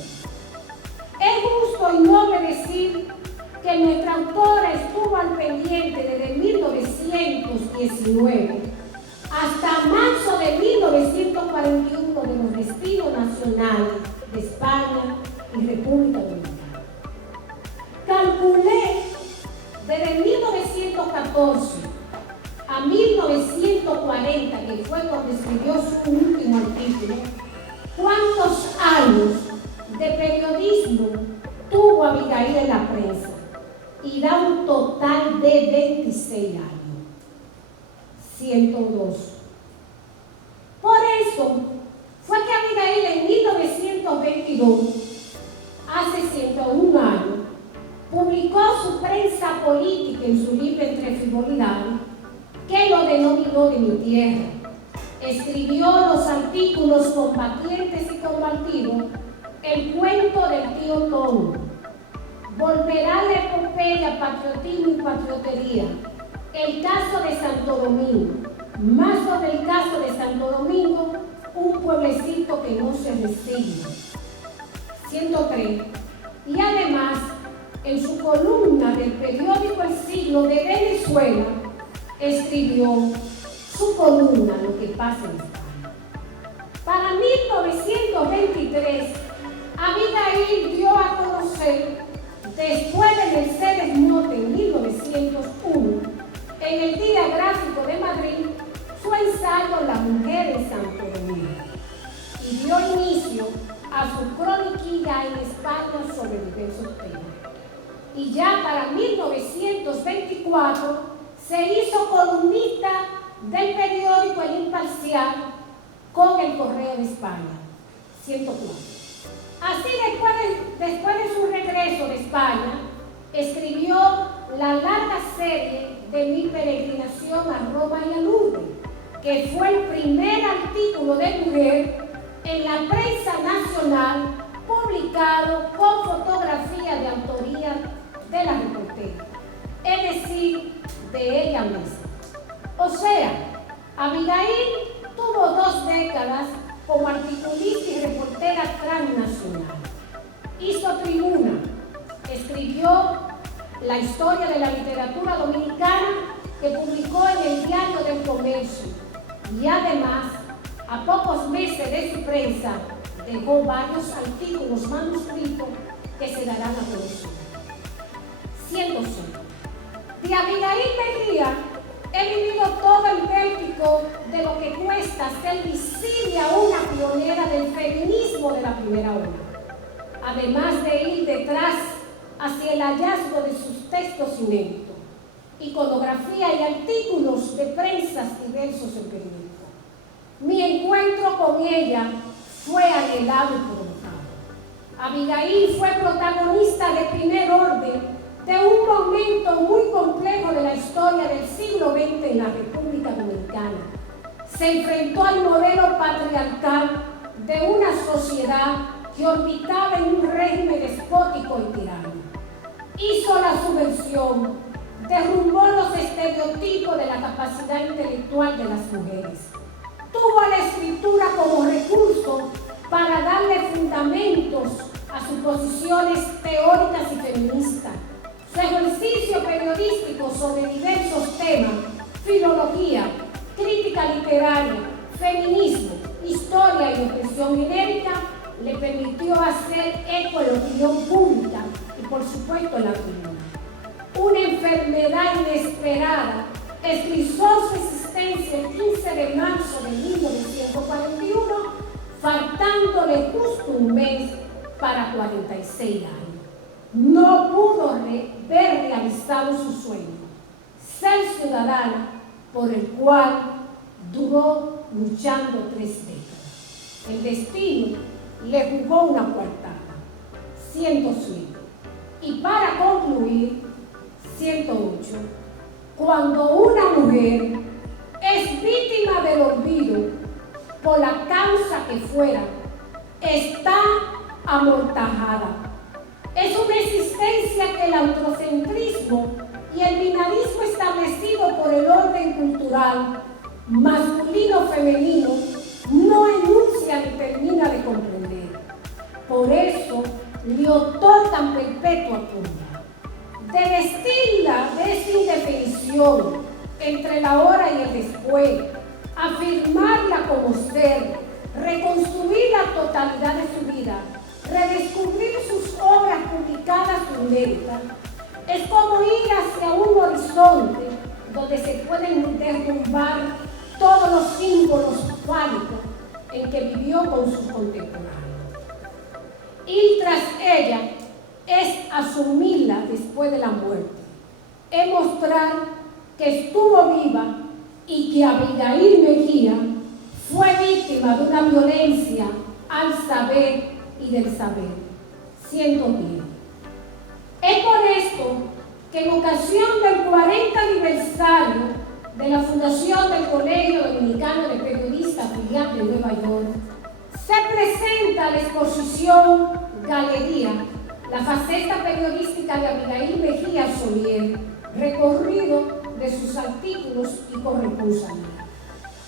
Es justo y noble decir que nuestra autora estuvo al pendiente desde 1919 hasta marzo de 1941 de los destinos nacionales de España y República Dominicana. Calculé desde 1914 a 1940, que fue cuando escribió su último artículo, cuántos años de periodismo tuvo Abigail en la prensa, y da un total de 26 años. 102. Por eso fue que Abigail en 1922, hace 101 años, publicó su prensa política en su libro Entre Frivolidades, que lo denominó De mi tierra. Escribió los artículos Combatientes y Combatidos, El cuento del tío Tom, Volverá la epopeya, Patriotismo y Patriotería, El caso de Santo Domingo, más sobre el caso de Santo Domingo, un pueblecito que no se resigna. 103. Y además, en su columna del periódico El Siglo de Venezuela, escribió su columna Lo que pasa en España. Para 1923, Abigail dio a conocer, después de Mercedes Motte en 1901, en el Día Gráfico de Madrid, su ensayo La mujer en Santo Domingo, y dio inicio a su croniquilla en España sobre diversos temas. Y ya para 1924 se hizo columnista del periódico El Imparcial con El Correo de España. 104. Así, después de su regreso de España, escribió la larga serie de Mi peregrinación a Roma y a Lourdes, que fue el primer artículo de mujer en la prensa nacional publicado con fotografía de autoría de la reportera, es decir, de ella misma. O sea, Abigail tuvo 2 décadas como articulista y reportera transnacional. Hizo tribuna, escribió la historia de la literatura dominicana que publicó en el Diario del Comercio, y además, a pocos meses de su prensa, dejó varios artículos manuscritos que se darán a conocer. 105. De Abigail Mejía he vivido todo el vértigo de lo que cuesta ser visible a una pionera del feminismo de la primera ola, además de ir detrás hacia el hallazgo de sus textos inéditos, iconografía y artículos de prensas diversos en periódicos. Mi encuentro con ella fue anhelado y provocado. Abigail fue protagonista de primer orden de un momento muy complejo de la historia del siglo XX en la República Dominicana. Se enfrentó al modelo patriarcal de una sociedad que orbitaba en un régimen despótico y tiránico. Hizo la subversión, derrumbó los estereotipos de la capacidad intelectual de las mujeres. Tuvo a la escritura como recurso para darle fundamentos a sus posiciones teóricas y feministas. Su ejercicio periodístico sobre diversos temas, filología, crítica literaria, feminismo, historia y opresión genérica, le permitió hacer eco en la opinión pública y, por supuesto, en la tribuna. Una enfermedad inesperada escrizó su existencia el 15 de marzo de 1941, faltándole justo un mes para 46 años. No pudo ver realizado su sueño, ser ciudadana, por el cual duró luchando 3 décadas. El destino le jugó una coartada. 107. Y para concluir, 108. Cuando una mujer es víctima del olvido por la causa que fuera, está amortajada. Es una existencia que el autorocentrismo y el binarismo establecido por el orden cultural masculino-femenino no enuncia ni termina de comprender. Por eso le otorgan perpetua tumba. De vestirla de esa indefinición entre la hora y el después, afirmarla como ser, reconstruir la totalidad de su vida, redescubrir sus obras publicadas o inéditas, es como ir hacia un horizonte donde se pueden derrumbar todos los símbolos fálicos en que vivió con sus contemporáneos. Ir tras ella es asumirla después de la muerte, es mostrar que estuvo viva y que Abigail Mejía fue víctima de una violencia al saber y del saber, siendo viva. Es por esto que en ocasión del 40 aniversario de la fundación del Colegio Dominicano de Periodistas filial de Nueva York, se presenta la exposición Galería, la faceta periodística de Abigail Mejía Solier, recorrido de sus artículos y corresponsabilidad.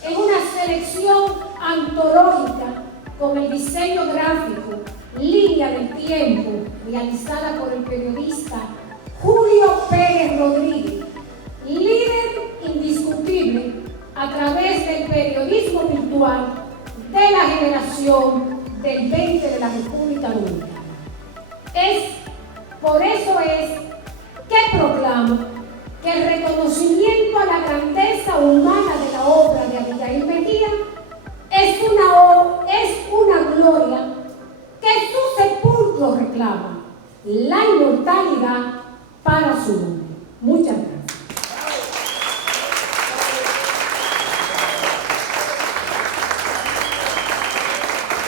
Es una selección antológica con el diseño gráfico, línea del tiempo, realizada por el periodista Julio Pérez Rodríguez, líder indiscutible a través del periodismo virtual de la generación del 20 de la República Dominicana. Por eso es que proclamo que el reconocimiento a la grandeza humana de la obra de Abigail Mejía es una gloria que su sepulcro reclama, la inmortalidad para su nombre. Muchas gracias.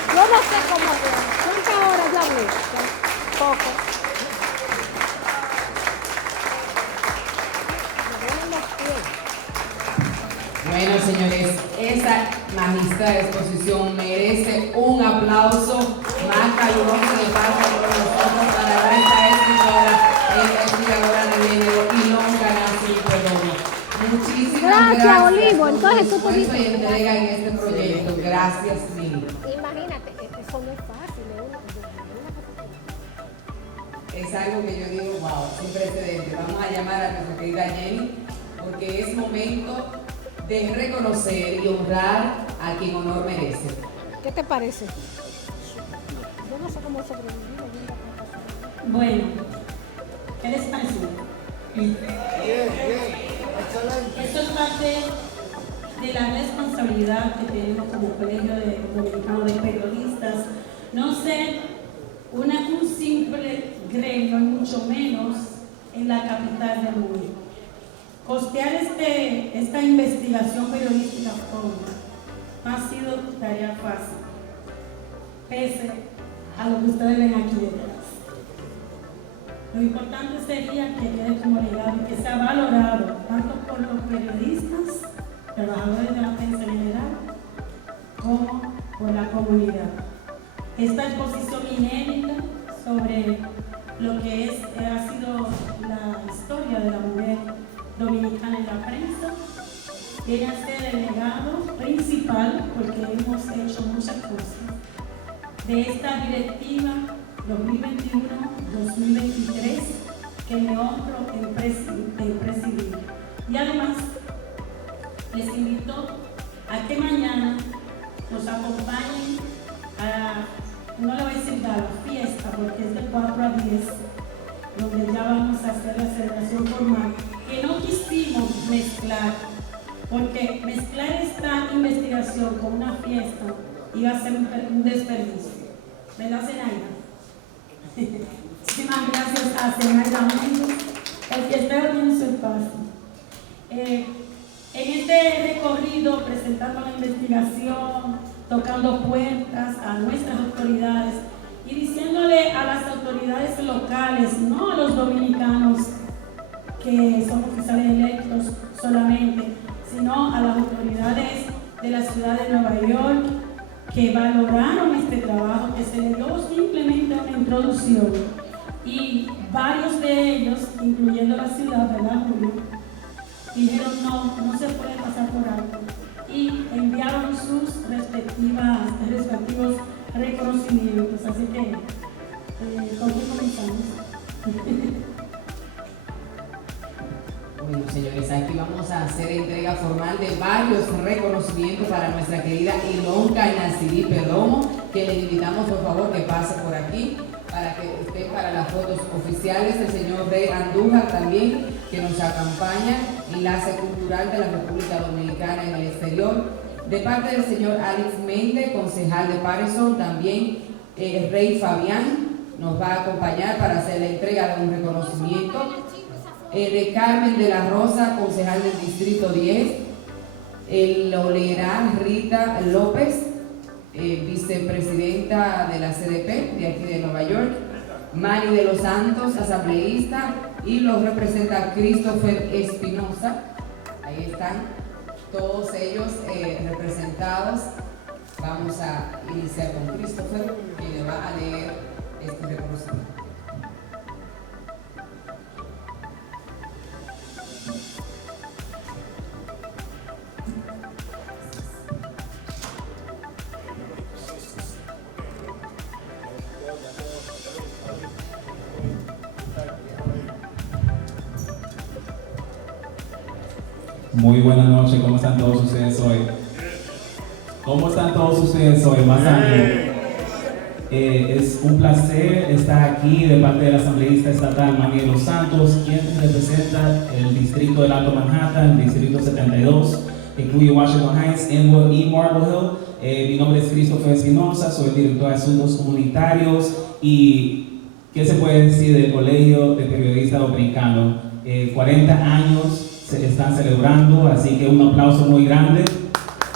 Yo no sé cómo hacer. ¿Cuántas horas ya hablé? Poco. Bueno, señores, esa magistral exposición merece un aplauso más caluroso de parte de nosotros para nuestra escritora e investigadora de género Ilonka Nancy Perdomo. Muchísimas gracias Olivo. Entonces, por tú su esfuerzo y tuviste entrega en este proyecto. Gracias mil. Imagínate, eso no es fácil, Es algo que yo digo, wow, sin precedentes. Vamos a llamar a nuestra querida Jenny, porque es momento de reconocer y honrar a quien honor merece. ¿Qué te parece? Yo no sé cómo sobrevivir. Bueno, ¿qué les pareció? Bien, excelente. Esto es parte de la responsabilidad que tenemos como Colegio Dominicano de Periodistas. No ser un simple gremio, mucho menos en la capital del mundo. Costear esta investigación periodística no ha sido tarea fácil, pese a lo que ustedes ven aquí detrás. Lo importante sería que quede como legado y que sea valorado tanto por los periodistas, trabajadores de la prensa en general, como por la comunidad. Esta exposición inédita sobre lo que ha sido la historia de la mujer dominicana en la prensa viene a ser el legado principal, porque hemos hecho muchas cosas, de esta directiva 2021-2023 que me honro en presidir. Y además les invito a que mañana nos acompañen no le voy a decir a la fiesta porque es de 4 a 10, donde ya vamos a hacer la celebración formal, que no quisimos mezclar, porque mezclar esta investigación con una fiesta iba a ser un desperdicio. ¿Verdad, Zenaida? Muchísimas gracias a Zenaida Méndez. El fiestero tiene su espacio. En este recorrido, presentando la investigación, tocando puertas a nuestras autoridades y diciéndole a las autoridades locales, no a los dominicanos que son oficiales electos solamente, sino a las autoridades de la ciudad de Nueva York, que valoraron este trabajo, que se le dio simplemente una introducción y varios de ellos, incluyendo la ciudad, ¿verdad, Julio? Dijeron no se puede pasar por alto y enviaron sus respectivos reconocimientos. Así que, ¿con qué comenzamos? Bueno, señores, aquí vamos a hacer entrega formal de varios reconocimientos para nuestra querida Ilonka Nacirí Perdomo, que le invitamos por favor que pase por aquí para que esté para las fotos oficiales. El señor Rey Andújar también, que nos acompaña, enlace cultural de la República Dominicana en el exterior. De parte del señor Alex Méndez, concejal de Patterson, también Rey Fabián nos va a acompañar para hacer la entrega de un reconocimiento. De Carmen de la Rosa, concejal del Distrito 10, el Olerán Rita López, vicepresidenta de la CDP de aquí de Nueva York, Mari de los Santos, asambleísta, y los representa Christopher Espinosa. Ahí están todos ellos representados. Vamos a iniciar con Christopher, quien le va a leer este reconocimiento. Muy buenas noches, ¿cómo están todos ustedes hoy? ¿Cómo están todos ustedes hoy? Más ánimo. Es un placer estar aquí de parte del asambleísta estatal Manny de los Santos, quien representa el distrito del Alto Manhattan, el distrito 72, que incluye Washington Heights, Inwood y Marble Hill. Mi nombre es Christopher Espinosa, soy el director de Asuntos Comunitarios y ¿qué se puede decir del Colegio de Periodistas Dominicanos? 40 años se están celebrando, así que un aplauso muy grande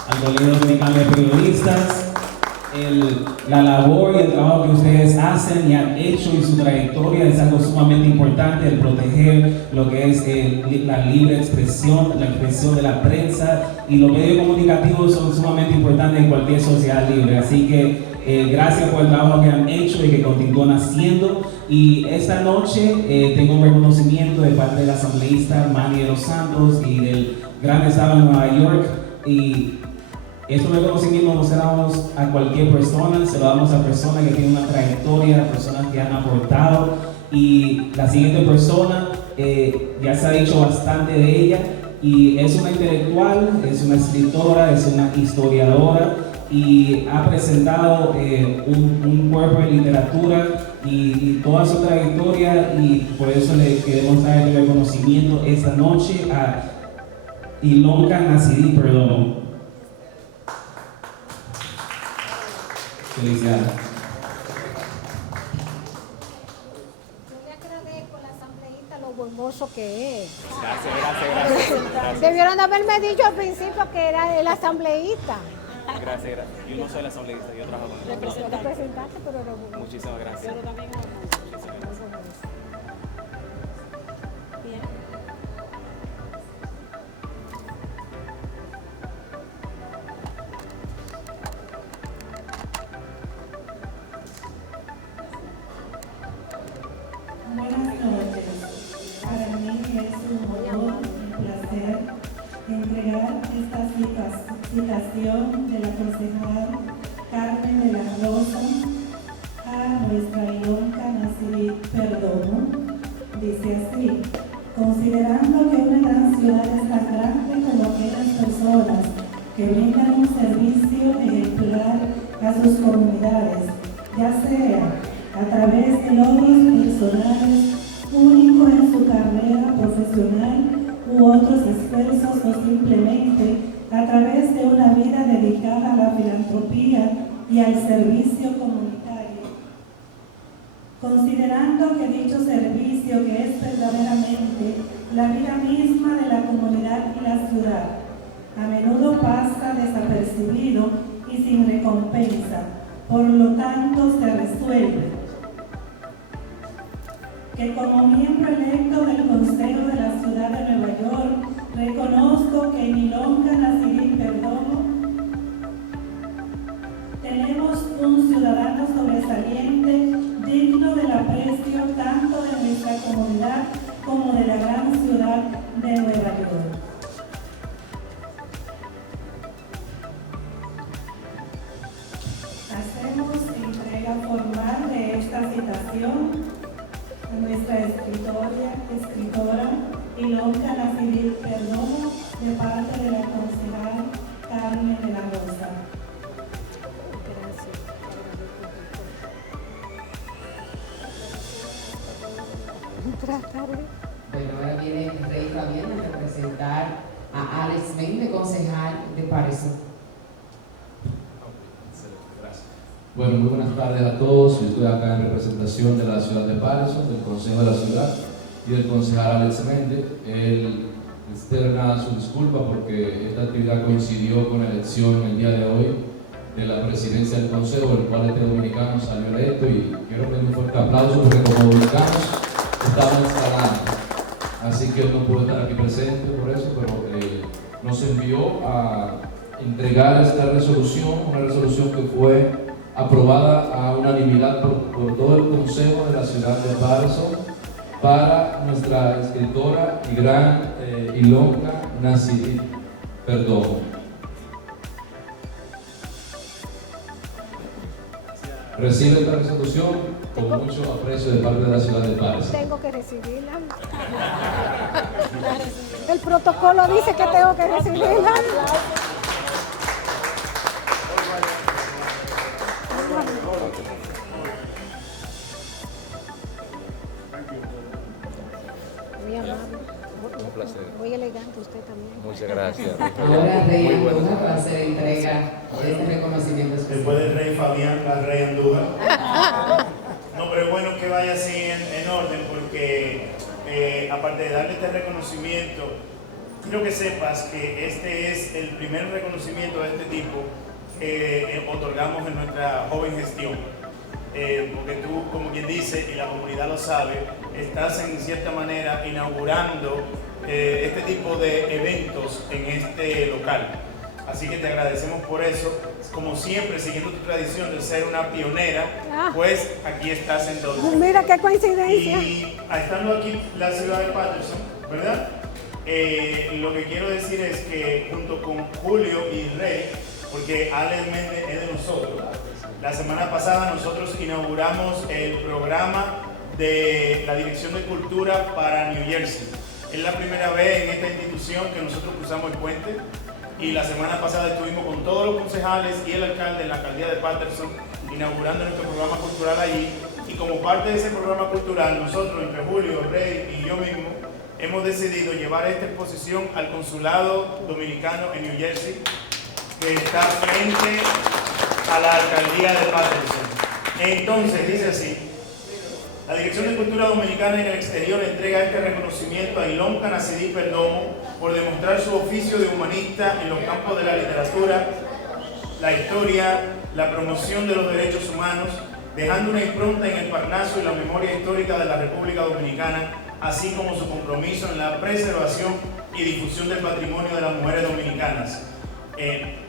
al Colegio Dominicano de Periodistas. La labor y el trabajo que ustedes hacen y han hecho y su trayectoria es algo sumamente importante, el proteger lo que es la libre expresión, la expresión de la prensa, y los medios comunicativos son sumamente importantes en cualquier sociedad libre. Así que gracias por el trabajo que han hecho y que continúan haciendo. Y esta noche tengo un reconocimiento de parte del asambleísta Manny de los Santos y del Gran Estado de Nueva York. Y estos reconocimientos no se los damos a cualquier persona, se lo damos a personas que tienen una trayectoria, a personas que han aportado. Y la siguiente persona, ya se ha dicho bastante de ella, y es una intelectual, es una escritora, es una historiadora, y ha presentado un cuerpo de literatura y toda su trayectoria, y por eso le queremos dar el reconocimiento esta noche a Ilonka Nacirí Perdomo. Felicidades. Yo le agradezco a la asambleísta lo bongoso que es. Gracias. Debieron de haberme dicho al principio que era el asambleísta. Gracias. Yo no soy el asambleísta, yo trabajo con el Representante, pero era bueno. Muchísimas gracias. Pero también era bueno. Muchísimas gracias. Bien. Buenas noches. Para mí es un honor, un placer entregar esta citación de la concejal Carmen de la Rosa a nuestra Ilonka Nacirí Perdomo. Dice así: considerando que una gran ciudad es tan grande como aquellas personas que brindan un servicio ejemplar a sus comunidades, ya sea a través de logros personales únicos en su carrera profesional u otros esfuerzos, o simplemente a través de una vida dedicada a la filantropía y al servicio comunitario. Considerando que dicho servicio, que es verdaderamente la vida misma de la comunidad y la ciudad, a menudo pasa desapercibido y sin recompensa, por lo tanto se resuelve que como miembro electo del Consejo de la Ciudad de Nueva York, reconozco que en Ilonka Nacirí Perdomo como de la gran ciudad de Nueva York. Hacemos entrega formal de esta citación a nuestra escritora Ilonka Nasidit Perdomo, de parte de la concejal Carmen de la Rosa. Bueno, ahora viene Rey Fabián a representar a Alex Méndez, concejal de Patterson. Bueno, muy buenas tardes a todos. Yo estoy acá en representación de la ciudad de Patterson, del Consejo de la Ciudad y del concejal Alex Méndez. Él externa su disculpa porque esta actividad coincidió con la elección el día de hoy de la presidencia del Consejo, el cual este dominicano salió electo, y quiero pedir un fuerte aplauso porque como dominicanos estamos instalando. Así que él no pudo estar aquí presente por eso, pero nos envió a entregar esta resolución, una resolución que fue aprobada a unanimidad por todo el Consejo de la ciudad de Patterson para nuestra escritora y gran Ilonka Nasidit Perdomo. Recibe esta resolución con mucho aprecio de parte de la ciudad de Patterson. Tengo que recibirla. El protocolo dice que tengo que recibirla. Muy amable. Un placer. Muy elegante usted también. Muchas gracias. Ahora Rey Muy bueno. Andújar va a hacer entrega de este reconocimiento especial. Después del Rey Fabián, la Rey Andújar. No, pero es bueno que vaya así en orden, porque aparte de darle este reconocimiento, quiero que sepas que este es el primer reconocimiento de este tipo que otorgamos en nuestra joven gestión. Porque tú, como quien dice, y la comunidad lo sabe, estás en cierta manera inaugurando este tipo de eventos en este local. Así que te agradecemos por eso. Como siempre, siguiendo tu tradición de ser una pionera, pues aquí estás entonces. Mira qué coincidencia. Y estando aquí la ciudad de Patterson, ¿verdad? Lo que quiero decir es que junto con Julio y Rey, porque Alex Méndez es de nosotros, la semana pasada nosotros inauguramos el programa de la Dirección de Cultura para New Jersey. Es la primera vez en esta institución que nosotros cruzamos el puente, y la semana pasada estuvimos con todos los concejales y el alcalde en la alcaldía de Patterson inaugurando nuestro programa cultural allí. Y como parte de ese programa cultural, nosotros, entre Julio, Rey y yo mismo, hemos decidido llevar esta exposición al consulado dominicano en New Jersey, que está frente a la alcaldía de Patterson. Entonces, dice así: la Dirección de Cultura Dominicana en el Exterior entrega este reconocimiento a Ilonka Nasidit Perdomo por demostrar su oficio de humanista en los campos de la literatura, la historia, la promoción de los derechos humanos, dejando una impronta en el Parnaso y la memoria histórica de la República Dominicana, así como su compromiso en la preservación y difusión del patrimonio de las mujeres dominicanas.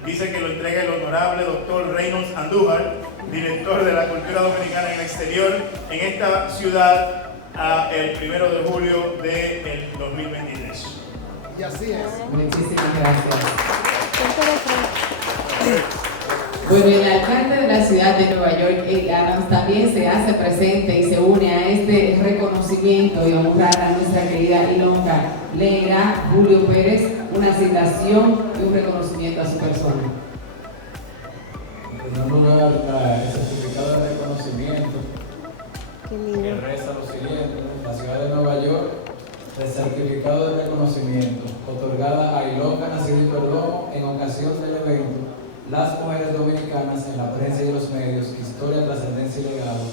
Dice que lo entrega el honorable doctor Reynolds Andújar, director de la Cultura Dominicana en el Exterior, en esta ciudad, el 1 de julio del 2023. Y así es. Muchísimas gracias. Bueno, el alcalde de la ciudad de Nueva York, Eric Adams, también se hace presente y se une a este reconocimiento y a honrar a nuestra querida Ilonka. Leerá Julio Pérez una citación y un reconocimiento a su persona. En lugar, el certificado de reconocimiento que reza lo siguiente: la ciudad de Nueva York, el certificado de reconocimiento otorgada a Ilonka Nasidit Perdomo en ocasión del evento Las Mujeres Dominicanas en la Prensa y los Medios, Historia, Trascendencia y Legado,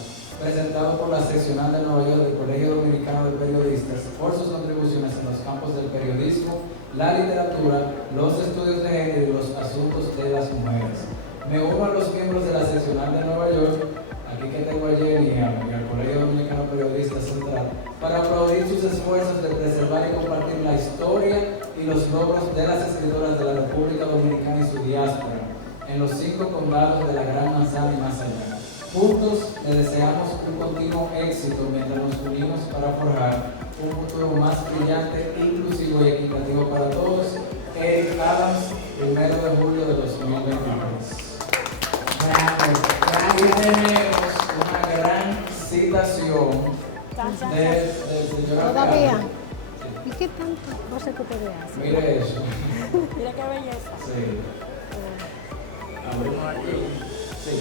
presentado por la seccional de Nueva York del Colegio Dominicano de Periodistas por sus contribuciones en los campos del periodismo, la literatura, los estudios de género y los asuntos de las mujeres. Me uno a los miembros de la seccional de Nueva York, aquí que tengo a Jenny y al Colegio Dominicano Periodistas Central, para aplaudir sus esfuerzos de preservar y compartir la historia y los logros de las escritoras de la República Dominicana y su diáspora en los 5 condados de la Gran Manzana y más allá. Juntos le deseamos un continuo éxito mientras nos unimos para forjar un futuro más brillante, inclusivo y equitativo para todos. Eric Adams, 1 de julio de 2023. Aquí tenemos una gran citación del señor Todavía. alcalde. ¿Y qué tantas cosas que ustedes hacen? Mire eso. Mira qué belleza. Sí. Abrimos aquí. Sí.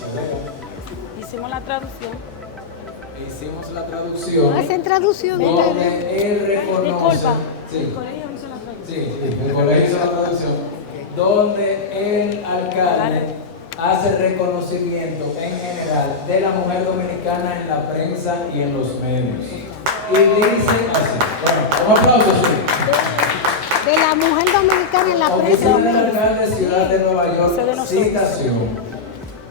Se ve. Hicimos la traducción. Hicimos la traducción. Hacen traducción ustedes. Donde él reconoce. Disculpa. Sí. El colegio hizo la traducción. Sí, el colegio hizo la traducción. Donde el alcalde hace reconocimiento en general de la mujer dominicana en la prensa y en los medios. Y dice así. Bueno, un aplauso, sí. De la mujer dominicana en la prensa. Oficina del alcalde de Ciudad de Nueva York, citación.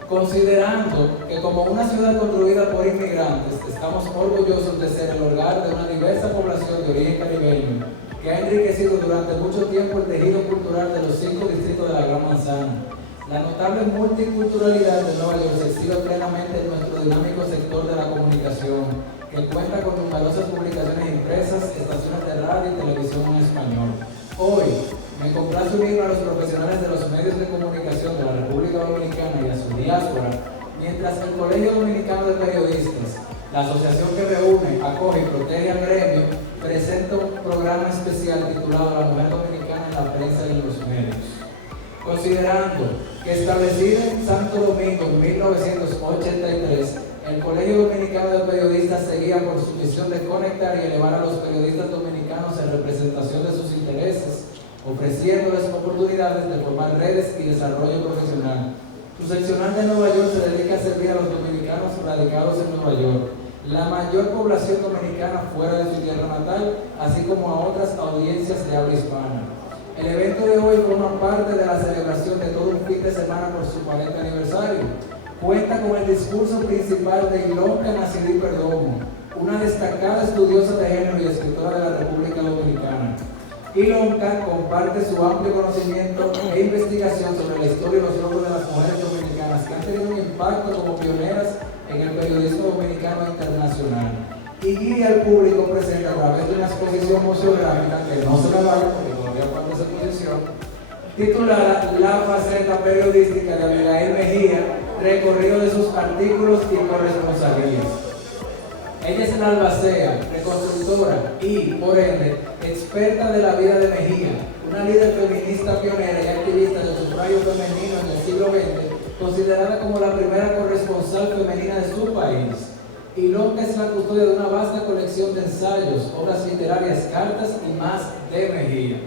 Considerando que como una ciudad construida por inmigrantes, estamos orgullosos de ser el hogar de una diversa población de origen caribeño que ha enriquecido durante mucho tiempo el tejido cultural de los 5 distritos de la Gran Manzana. La notable multiculturalidad de Nueva York se exhibe plenamente en nuestro dinámico sector de la comunicación, que cuenta con numerosas publicaciones impresas, estaciones de radio y televisión en español. Hoy, me complace unirme a los profesionales de los medios de comunicación de la República Dominicana y a su diáspora, mientras el Colegio Dominicano de Periodistas, la asociación que reúne, acoge y protege al gremio, presenta un programa especial titulado La Mujer Dominicana en la Prensa y en los Medios. Considerando que establecido en Santo Domingo en 1983, el Colegio Dominicano de Periodistas seguía por su misión de conectar y elevar a los periodistas dominicanos en representación de sus intereses, ofreciéndoles oportunidades de formar redes y desarrollo profesional. Su seccional de Nueva York se dedica a servir a los dominicanos radicados en Nueva York, la mayor población dominicana fuera de su tierra natal, así como a otras audiencias de habla hispana. El evento de hoy forma parte de la celebración de todo un fin de semana por su 40 aniversario. Cuenta con el discurso principal de Ilonka Nacidí Perdomo, una destacada estudiosa de género y escritora de la República Dominicana. Ilonka comparte su amplio conocimiento e investigación sobre la historia y los logros de las mujeres dominicanas que han tenido un impacto como pioneras en el periodismo dominicano internacional. Y guía al público presente a través de una exposición museográfica que no se la va porque todavía falta esa exposición, titulada La faceta periodística de Abigail Mejía, recorrido de sus artículos y corresponsalías. Ella es la albacea, reconstructora y, por ende, experta de la vida de Mejía, una líder feminista pionera y activista del sufragio femenino en el siglo XX, considerada como la primera corresponsal femenina de su país. Ilonka es la custodia de una vasta colección de ensayos, obras literarias, cartas y más de Mejía.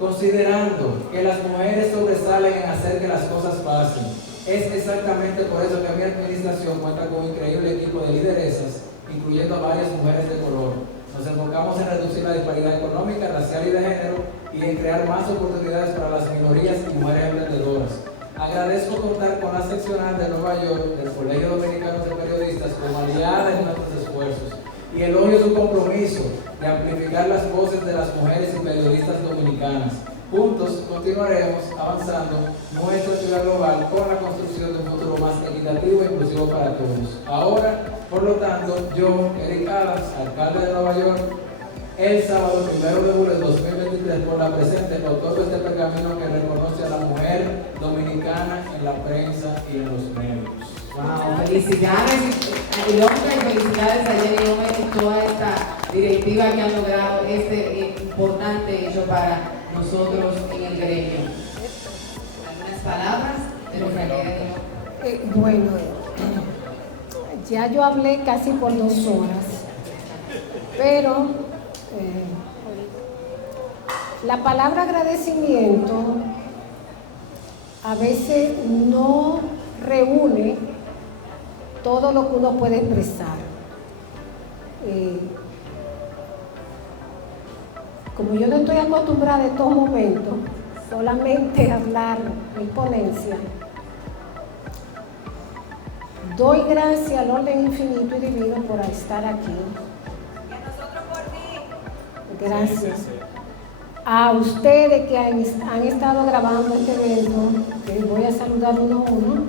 Considerando que las mujeres sobresalen en hacer que las cosas pasen, es exactamente por eso que mi administración cuenta con un increíble equipo de lideresas, incluyendo a varias mujeres de color. Nos enfocamos en reducir la disparidad económica, racial y de género y en crear más oportunidades para las minorías y mujeres emprendedoras. Agradezco contar con la seccional de Nueva York del Colegio Dominicano de Periodistas como aliada en nuestros esfuerzos y elogio su compromiso de amplificar las voces de las mujeres y periodistas dominicanas. Juntos continuaremos avanzando nuestra ciudad global con la construcción de un futuro más equitativo e inclusivo para todos. Ahora, por lo tanto, yo, Eric Adams, alcalde de Nueva York, el sábado 1 de julio de 2023, por la presente, otorgo este pergamino que reconoce a la mujer dominicana en la prensa y en los medios. Wow, felicidades a Ilonka y felicidades a Jenny Gómez y toda esta directiva que han logrado este importante hecho para nosotros en el gremio. ¿Algunas palabras de lo que Bueno, ya yo hablé casi por 2 horas, pero la palabra agradecimiento a veces no reúne todo lo que uno puede expresar. Como yo no estoy acostumbrada en estos momentos solamente a hablar en ponencia, doy gracias al orden infinito y divino por estar aquí. Gracias a ustedes que han estado grabando este evento, que voy a saludar uno a uno.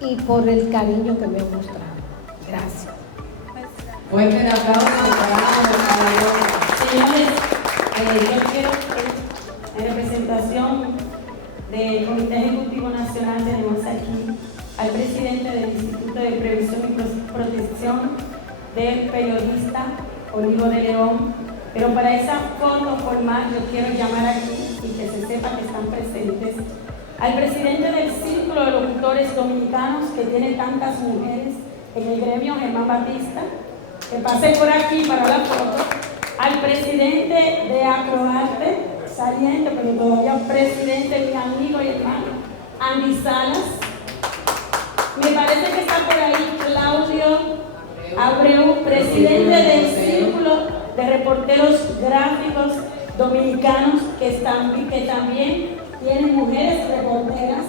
y por el cariño que me han mostrado. Gracias. Fuerte el aplauso para Señores, yo quiero en representación del Comité Ejecutivo Nacional tenemos aquí al presidente del Instituto de Previsión y Protección del Periodista, Olivo de León, pero para esa foto formal yo quiero llamar aquí y que se sepa que están presentes al presidente del Círculo de Locutores Dominicanos, que tiene tantas mujeres en el gremio, Germán Batista, que pase por aquí para la foto, al presidente de Acroarte, saliente, pero todavía presidente, mi amigo y hermano, Andy Salas. Me parece que está por ahí Claudio Abreu, presidente del Círculo de Reporteros Gráficos Dominicanos, que también tienen mujeres reporteras.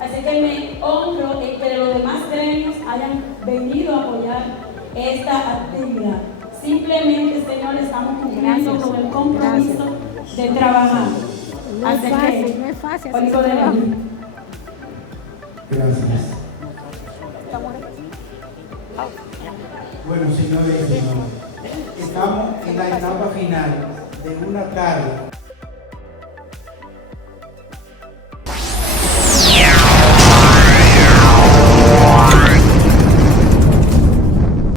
Así que me honro en que los demás gremios hayan venido a apoyar esta actividad. Simplemente, señores, estamos cumpliendo con el compromiso de trabajar. No es fácil, no es fácil. Olivo de León. Gracias. Bueno, señores y señores, estamos en la etapa final de una tarde